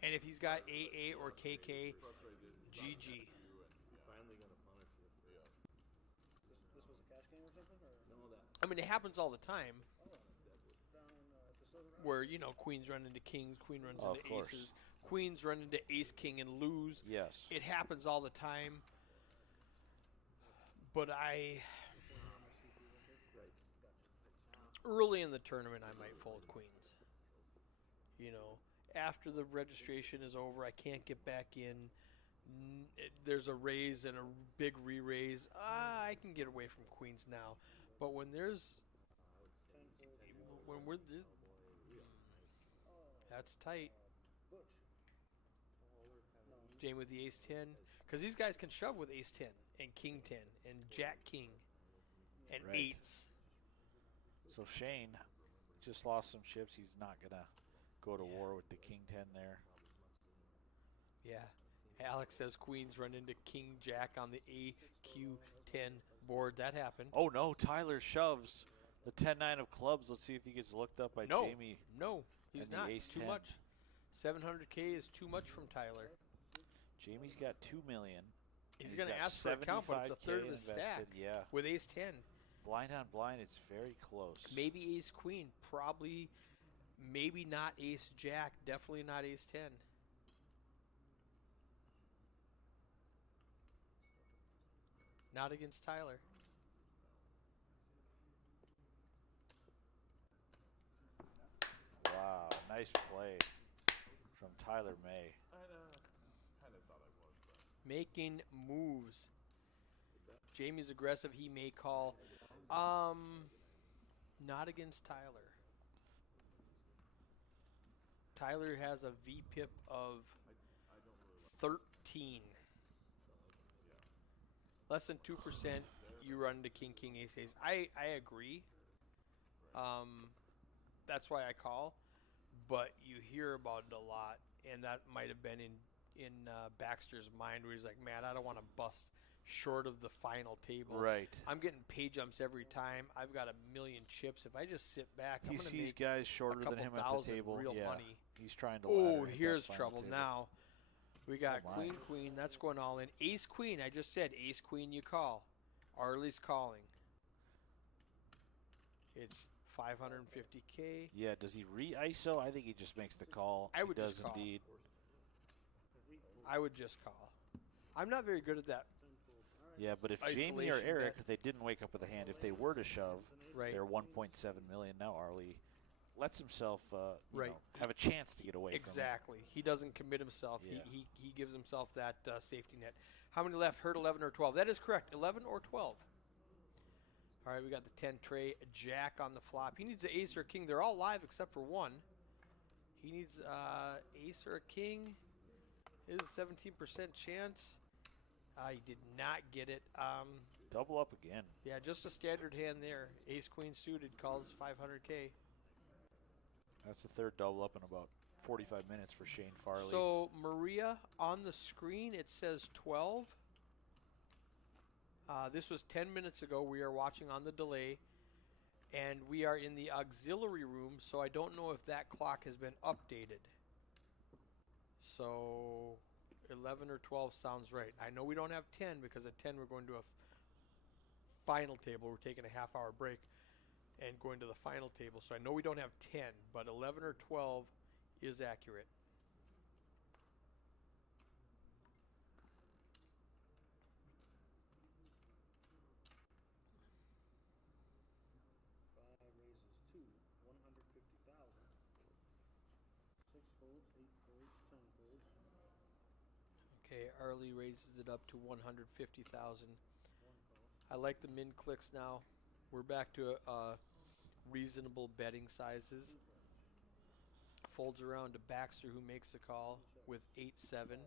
And if he's got AA or KK, GG. This was a cash game or something? Or? I mean, it happens all the time Down at the silver round? where, queens run into kings, queen runs Of into course. aces, queens run into ace, king, and lose. Yes. It happens all the time. But early in the tournament, I might fold queens. After the registration is over, I can't get back in. There's a raise and a big re-raise. I can get away from queens now. But when that's tight. Jamie with the ace 10. Because these guys can shove with ace 10 and king 10 and jack king and Right. eights. So Shane just lost some chips. He's not going to go to war with the king 10 there. Yeah. Alex says queens run into king jack on the AQ10 board. That happened. Oh, no. Tyler shoves the 10-9 of clubs. Let's see if he gets looked up by Jamie. No, he's and the not. ace Too 10. much. 700K is too much from Tyler. Jamie's got $2 million. He's and going to got ask for a count, but it's a third of 75K his stack invested. Yeah. with ace 10. Blind on blind, it's very close. Maybe ace queen, probably, maybe not ace jack, definitely not ace 10. Not against Tyler. Wow, nice play from Tyler May. Kind of thought I was, but Making moves. Jamie's aggressive. He may call. Not against Tyler. Tyler has a VPIP of 13. Less than 2%, you run into king, king, ace, ace. I agree. That's why I call. But you hear about it a lot, and that might have been in Baxter's mind where he's like, man, I don't want to bust short of the final table. Right. I'm getting pay jumps every time. I've got a million chips. If I just sit back, I'm He going to sees make guys shorter than him at the table. real Yeah. money. He's trying to Oh, ladder hit that here's final trouble table. now. We got Oh, my. queen, queen. That's going all in. Ace, queen. I just said ace, queen, you call. Arlie's calling. It's 550K. Yeah, does he re-ISO? I think he just makes the call. I would he does just call. indeed. I would just call. I'm not very good at that. Yeah, but if Jamie or Isolation Eric, bet. they didn't wake up with a hand. If they were to shove, Right. they're 1.7 million. Now Arlie lets himself you Right. know, have a chance to get away Exactly. He doesn't commit himself. Yeah. He gives himself that safety net. How many left? Hurt 11 or 12. That is correct. 11 or 12. All right, we got the 10 tray. Jack on the flop. He needs an ace or a king. They're all live except for one. He needs ace or a king. Is a 17% chance. He did not get it. from him. Double up again. Yeah, just a standard hand there. Ace queen suited calls 500K. That's the third double up in about 45 minutes for Shane Farley. So, Maria, on the screen, it says 12. This was 10 minutes ago. We are watching on the delay. And we are in the auxiliary room, so I don't know if that clock has been updated. So, 11 or 12 sounds right. I know we don't have 10 because at 10 we're going to a final table. We're taking a half-hour break and going to the final table. So I know we don't have 10, but 11 or 12 is accurate. Five raises two, 150,000. Six folds, eight folds, 10 folds. Okay, Arlie raises it up to 150,000. One calls. I like the min clicks now. We're back to reasonable betting sizes. Folds around to Baxter, who makes the call with 8-7.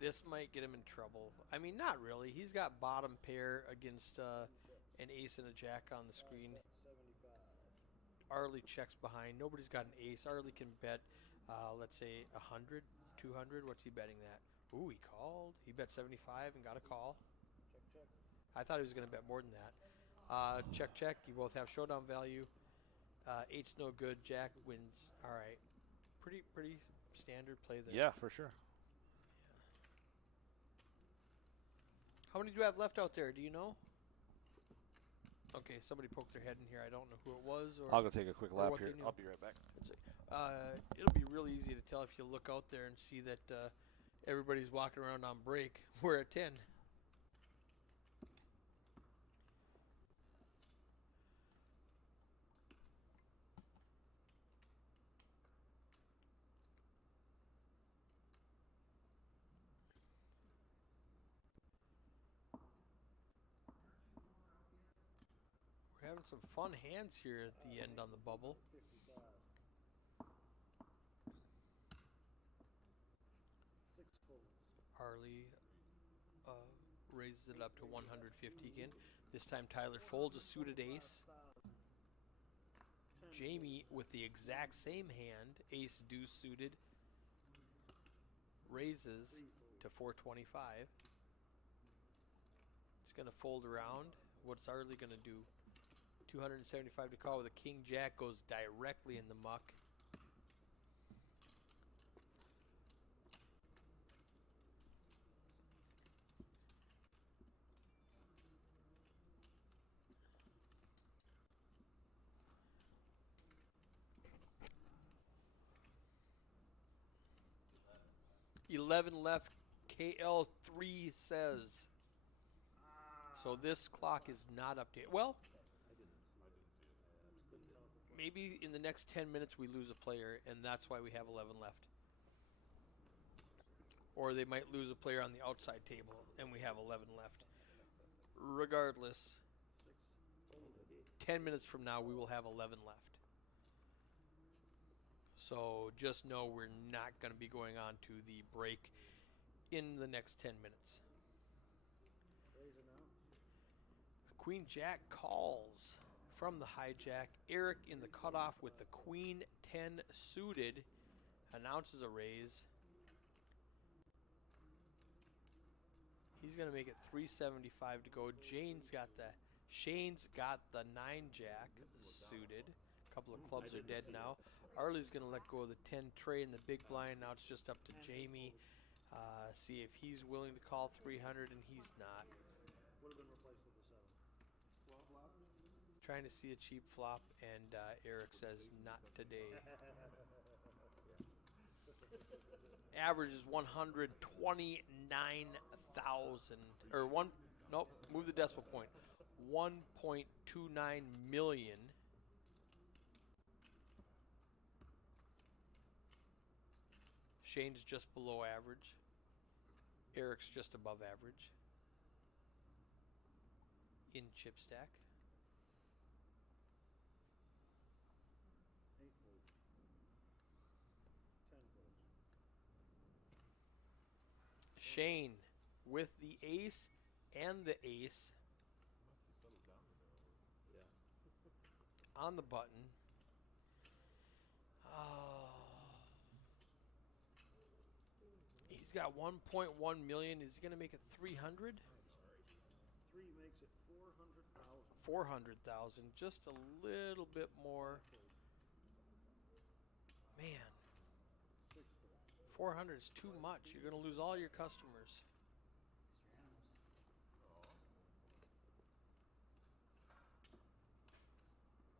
This might get him in trouble. I mean, not really. He's got bottom pair against an ace and a jack on the screen. 75. Arlie checks behind. Nobody's got an ace. Arlie can bet, let's say, 100, 200. What's he betting that? Ooh, he called. He bet 75 and got a call. Check, check. I thought he was going to bet more than that. Check, check. You both have showdown value. Eight's no good. Jack wins. All right. Pretty standard play there. Yeah, for sure. How many do you have left out there? Do you know? Okay, somebody poked their head in here. I don't know who it was. Or I'll go take a quick or lap what here. they knew. I'll be right back. It'll be really easy to tell if you look out there and see that everybody's walking around on break. We're at 10. We're having some fun hands here at the end on the bubble. 50,000. Six folds. Harley raises it up to 150 again. This time Tyler folds a suited ace. 10 Jamie with the exact same hand, ace deuce suited, raises to 425. It's going to fold around. What's Harley going to do? 275 to call with a king jack, goes directly in the muck. 11 left. KL3 says. So this clock is not updated. Well, maybe in the next 10 minutes we lose a player, and that's why we have 11 left. Or they might lose a player on the outside table, and we have 11 left. Regardless, 10 minutes from now we will have 11 left. So just know we're not going to be going on to the break in the next 10 minutes. Queen Jack calls from the hijack. Eric in the cutoff with the Queen 10 suited announces a raise. He's going to make it 375 to go. Shane's got the 9 jack suited. A couple of clubs are dead now. Arlie's going to let go of the 10 tray in the big blind. Now it's just up to Jamie. See if he's willing to call 300, and he's not. Trying to see a cheap flop, and Eric says not today. Average is 129,000, or move the decimal point. 1.29 million. Shane's just below average. Eric's just above average in chip stack. Shane with the ace and the ace on the button. He's got 1.1 million. Is he going to make it 300? 3 makes it 400,000. 400,000, just a little bit more. Man, 400 is too much. You're going to lose all your customers.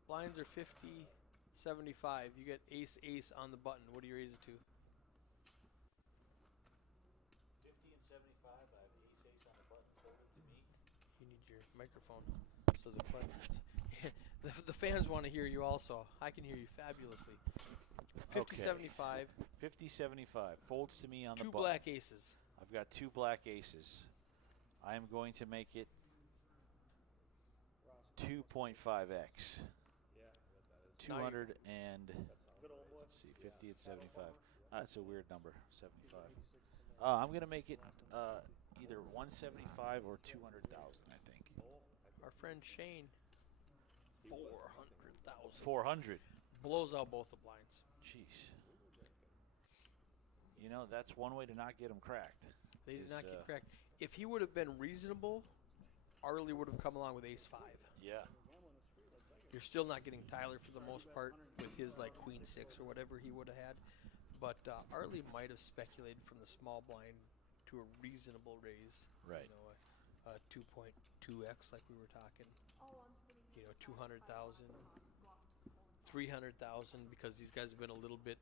Blinds are 50, 75. You get ace, ace on the button. What do you raise it to? 50 and 75. I have ace, ace on the button folded to me. You need your microphone so the fans want to hear you also. I can hear you fabulously. 50, Okay. 75. 50, 75. Folds to me on the Two button. black aces. I've got 2 black aces. I am going to make it 2.5x. 200 and let's see, 50 and 75. That's a weird number, 75. I'm going to make it either 175 or 200,000, I think. Our friend Shane, 400,000. 400. Blows out both the blinds. Jeez. You know, that's one way to not get them cracked. They did not get cracked. If he would have been reasonable, Arlie would have come along with ace 5. Yeah. You're still not getting Tyler for the most part with his like queen 6 or whatever he would have had. But Arlie might have speculated from the small blind to a reasonable raise. Right. You know, a 2.2x like we were talking. Oh, I'm sitting You know, here 200,000, selling 300,000 because these guys have been a little bit.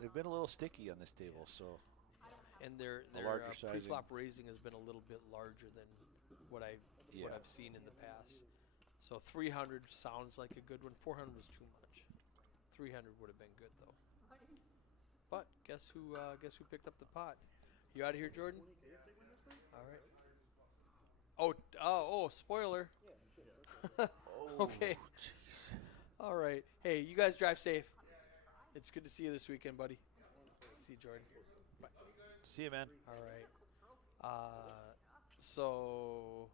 They've been a little sticky on this table, so. And their larger sizing. pre-flop raising has been a little bit larger than what I've seen in the past. So 300 sounds like a good one. 400 was too much. 300 would have been good though. But guess who picked up the pot? You out of here, Jordan? All right. Oh, spoiler. Okay. All right. Hey, you guys drive safe. It's good to see you this weekend, buddy. See you, Jordan. Bye. See you, man. All right. So,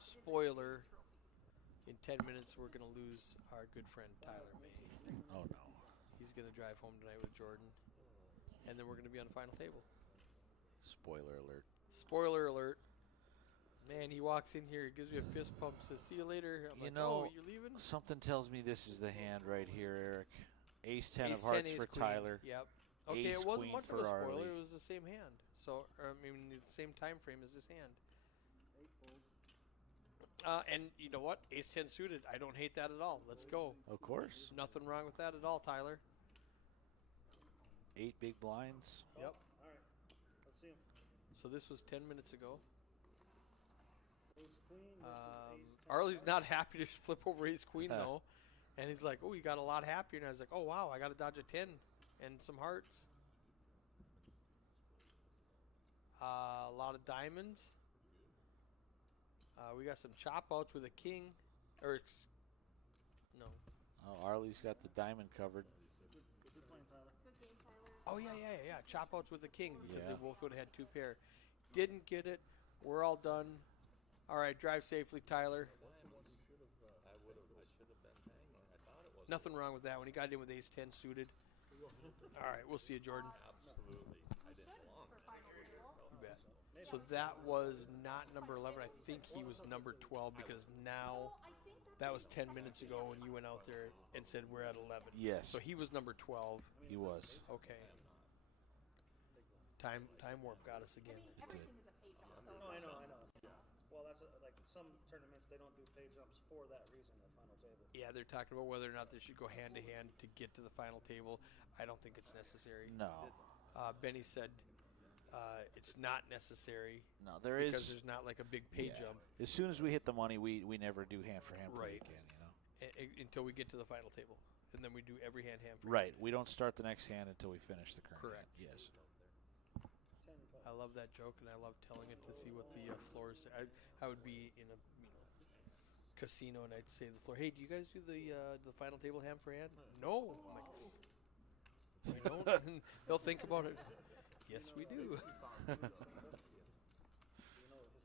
spoiler. In 10 minutes, we're going to lose our good friend Tyler May. Oh, no. He's going to drive home tonight with Jordan. And then we're going to be on the final table. Spoiler alert. Spoiler alert. Man, he walks in here, gives me a fist pump, says, see you later. I'm You like, know, oh, you're leaving? Something tells me this is the hand right here, Eric. Ace 10 Ace of hearts 10, for ace queen. Tyler. Yep. Okay, Ace it wasn't queen much of for a spoiler. Arlie. It was the same hand. So, the same time frame as this hand. And you know what? Ace 10 suited. I don't hate that at all. Let's go. Of course. Nothing wrong with that at all, Tyler. 8 big blinds. Yep. All right. Let's see him. So this was 10 minutes ago. Ace queen versus ace 10. Arlie's not happy to flip over ace queen though, and he's like, "Oh, you got a lot happier." And I was like, "Oh wow, I got to dodge a 10 and some hearts." A lot of diamonds. We got some chop outs with a king, no. Oh, Arlie's got the diamond covered. Good playing, Tyler. Good game, Tyler. Oh yeah. Chop outs with the king because Yeah. they both would have had 2 pair. Didn't get it. We're all done. All right, drive safely, Tyler. Nothing wrong with that when he got in with ace 10 suited. All right, we'll see you, Jordan. For final table. You bet. So that was not number 11. I think he was number 12 because now I think that was 10 minutes ago when you went out there and said we're at 11. Yes, So he was number 12. he was. Okay. Time warp got us I again. mean, everything is a pay jump. Though. No, I know. Well, that's like some tournaments they don't do pay jumps for that reason at final table. Yeah, they're talking about whether or not they should go hand to hand to get to the final table. I don't think it's necessary. No, Benny said it's not necessary no, there because is. there's not like a big pay Yeah. jump As soon as we hit the money, we never do hand for hand play Right. again. You know. until we get to the final table, and then we do every hand for Right. We don't start the next hand until we finish the current. Correct. Hand. Yes. 10 putt. I love that joke, and I love telling it to see what the floors say. I would be in a casino, and I'd say to the floor, "Hey, do you guys do the final table hand for hand?" No. I'm like, we don't. They'll think about it. Yes, we do.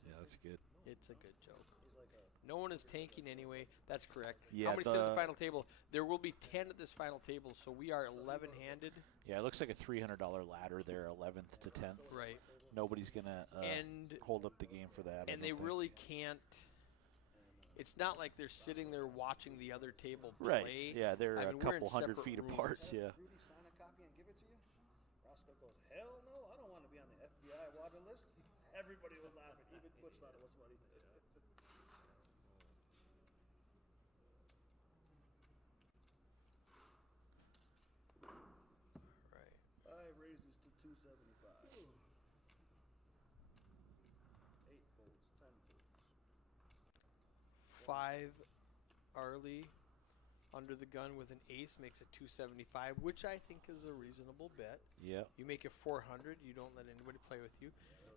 Yeah, that's good. It's a good joke. He's like a No one is tanking anyway. That's correct. Yeah, How many sit at the the- final table? There will be 10 at this final table, so we are 11-handed. Yeah, it looks like a $300 ladder there, 11th to 10th. Right. Nobody's gonna And hold up the game for that. I and they don't think. really can't. It's not like they're sitting there watching the other table play. Right. Yeah, they're I a mean, we're in couple hundred separate feet rooms. apart. Yeah. Rudy sign a copy and give it to you? Roscoe goes, hell no, I don't want to be on the FBI water list. Everybody was laughing. Even Butch thought it was funny. Right. 5 raises to 275. 8 folds, 10 folds. 5 Arlie under the gun with an ace makes it 275, which I think is a reasonable bet. Yep. You make it 400. You don't let anybody play with you.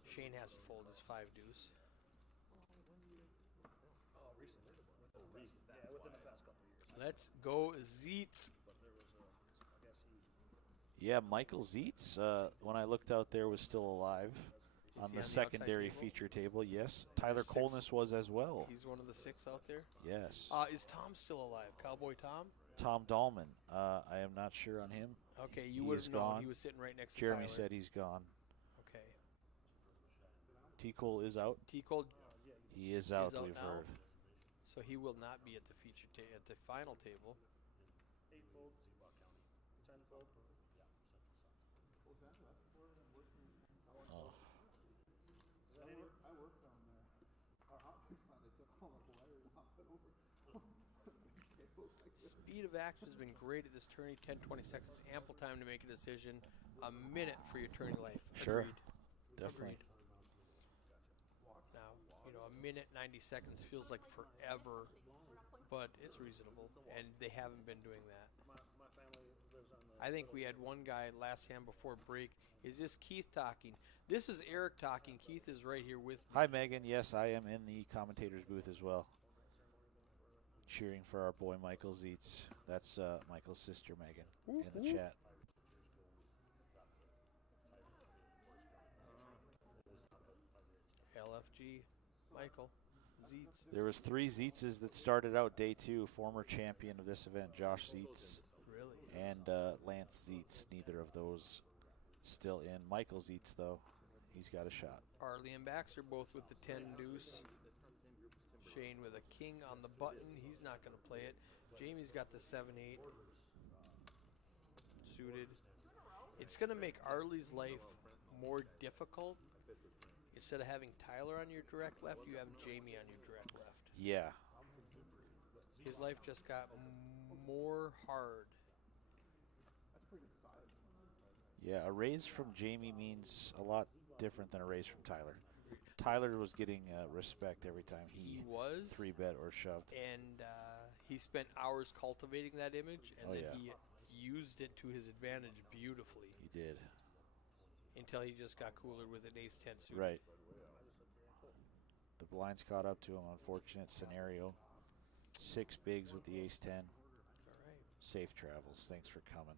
Shane has to fold his 5 deuce. Oh, recently. Within the past couple of years. Let's go Zeets. But there was I guess he. Yeah, Michael Zeitz, when I looked out there, was still alive on he the on the outside secondary table? feature table. Yes. Tyler 6. Colness was as well. He's one of the 6 out there. Yes. Is Tom still alive? Cowboy Tom? Tom Dahlman. I am not sure on him. Okay, you He would is have known. gone. He was sitting right next to Jeremy Tyler. said he's gone. Okay. T. Cole is out. T. Cole, He is out, out we've now? heard. so he will not be at the feature at the final table. 8 fold, Seabaugh County. 10 fold. Oh. Is that any? I worked on our optics now. They took all the wires off it over. Speed of action has been great at this tourney. 10-20 seconds, ample time to make a decision. A minute for your tourney life. Sure. Agreed. Definitely. Agreed. Now, a minute 90 seconds feels like forever, but it's reasonable, and they haven't been doing that. My family lives on the. I think we had one guy last hand before break. Is this Keith talking? This is Eric talking. Keith is right here with me. Hi, Megan. Yes, I am in the commentator's booth as well. Cheering for our boy Michael Zeitz. That's Michael's sister, Megan, in the chat. LFG, Michael, Zeets. There was 3 Zeitzes that started out day 2. Former champion of this event, Josh Zeitz, Really? and Lance Zeitz. Neither of those still in. Michael Zeitz, though, he's got a shot. Arlie and Baxter both with the 10 deuce. Shane with a king on the button. He's not going to play it. Jamie's got the 7-8 suited. It's going to make Arlie's life more difficult. Instead of having Tyler on your direct left, you have Jamie on your direct left. Yeah. His life just got more hard. Yeah, a raise from Jamie means a lot different than a raise from Tyler. Tyler was getting respect every time He he was. 3-bet or shoved. And he spent hours cultivating that image, and Oh, then yeah. he used it to his advantage beautifully He did. until he just got cooler with an ace-10 suit. Right. The blinds caught up to him. Unfortunate scenario. 6 bigs with the ace-10. All right. Safe travels. Thanks for coming.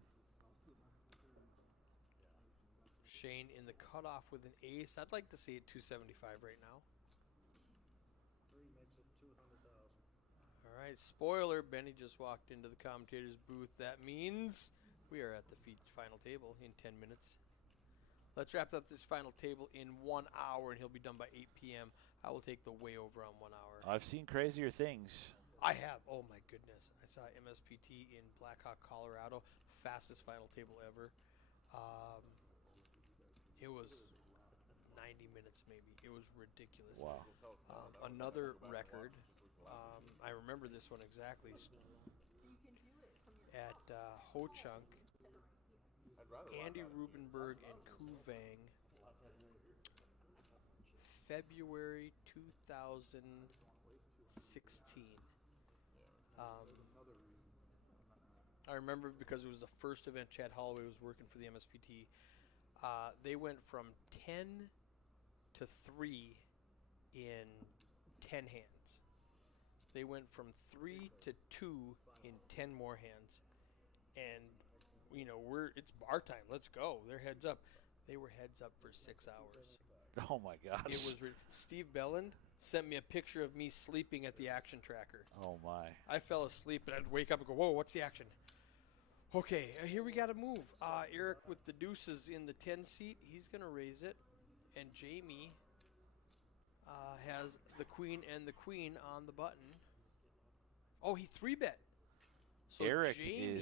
Shane in the cutoff with an ace. I'd like to see it 275 right now. 3 makes it 200,000. All right, spoiler, Benny just walked into the commentator's booth. That means we are at the final table in 10 minutes. Let's wrap up this final table in 1 hour, and he'll be done by 8 p.m. I will take the way over on 1 hour. I've seen crazier things. I have. Oh, my goodness. I saw MSPT in Blackhawk, Colorado. Fastest final table ever. It was 90 minutes maybe. It was ridiculous. Wow. Another record. I remember this one exactly. At Ho Chunk, Andy Rubenberg and Ku Vang, February 2016. I remember because it was the first event Chad Holloway was working for the MSPT. They went from 10 to 3 in 10 hands. They went from 3 to 2 in 10 more hands. And, you know, it's bar time. Let's go. They're heads up. They were heads up for 6 hours. Oh, my gosh. It was Steve Belland sent me a picture of me sleeping at the action tracker. Oh, my. I fell asleep, and I'd wake up and go, whoa, what's the action? Okay, here we got to move. Eric with the deuces in the 10 seat. He's going to raise it. And Jamie has the queen and the queen on the button. Oh, he 3-bet. So Eric Jamie,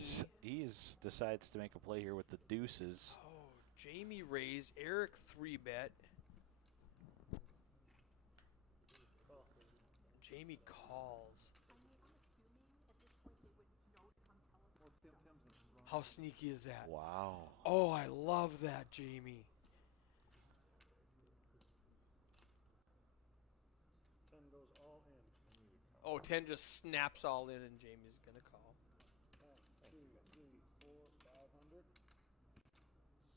decides to make a play here with the deuces. Oh, Jamie raised. Eric 3-bet. Jamie calls. How sneaky is that? Wow. Oh, I love that, Jamie. 10 goes all in. Oh, 10 just snaps all in, and Jamie's going to call. 1, 2, 3, 4, 500.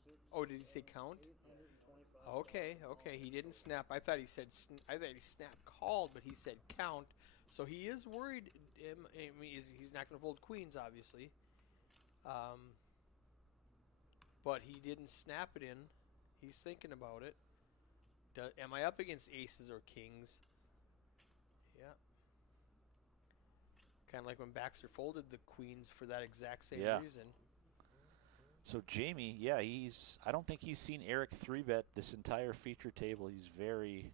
6, Oh, did he say count? 825. Okay. He didn't snap. I thought he snap called, but he said count. So he is worried. I mean, he's not going to fold queens, obviously. But he didn't snap it in. He's thinking about it. Am I up against aces or kings? Yeah. Kind of like when Baxter folded the queens for that exact same reason. So Jamie, I don't think he's seen Eric 3-bet this entire feature table. He's very.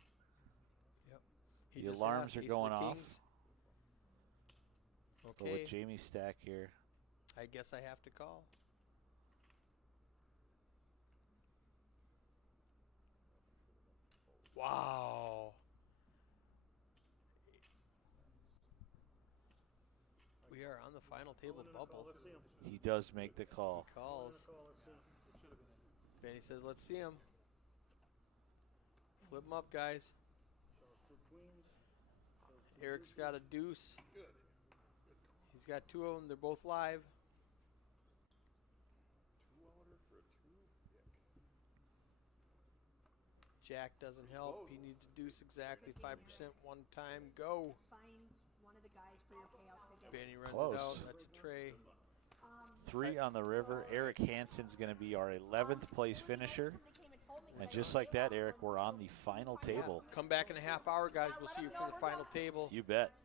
Yep. The alarms are going off. Okay. But with Jamie's stack here. I guess I have to call. Wow. We are on the final table bubble. Let's see him. He does make the call. He calls. Let's see. Benny says, let's see him. Flip him up, guys. Shows 2 queens. Shows 2 Eric's deuces. got a deuce. Good. He's got 2 of them. They're both live. 2-outer for a 2? Jack doesn't help. He needs a deuce exactly. 5% one time. Go. Find one of the guys for your chaos ticket. Benny runs Close. it out. That's a tray. 3 on the river. Eric Hansen's going to be our 11th place finisher. And just like that, Eric, we're on the final table. Come back in a half hour, guys. We'll see you for the final table. You bet.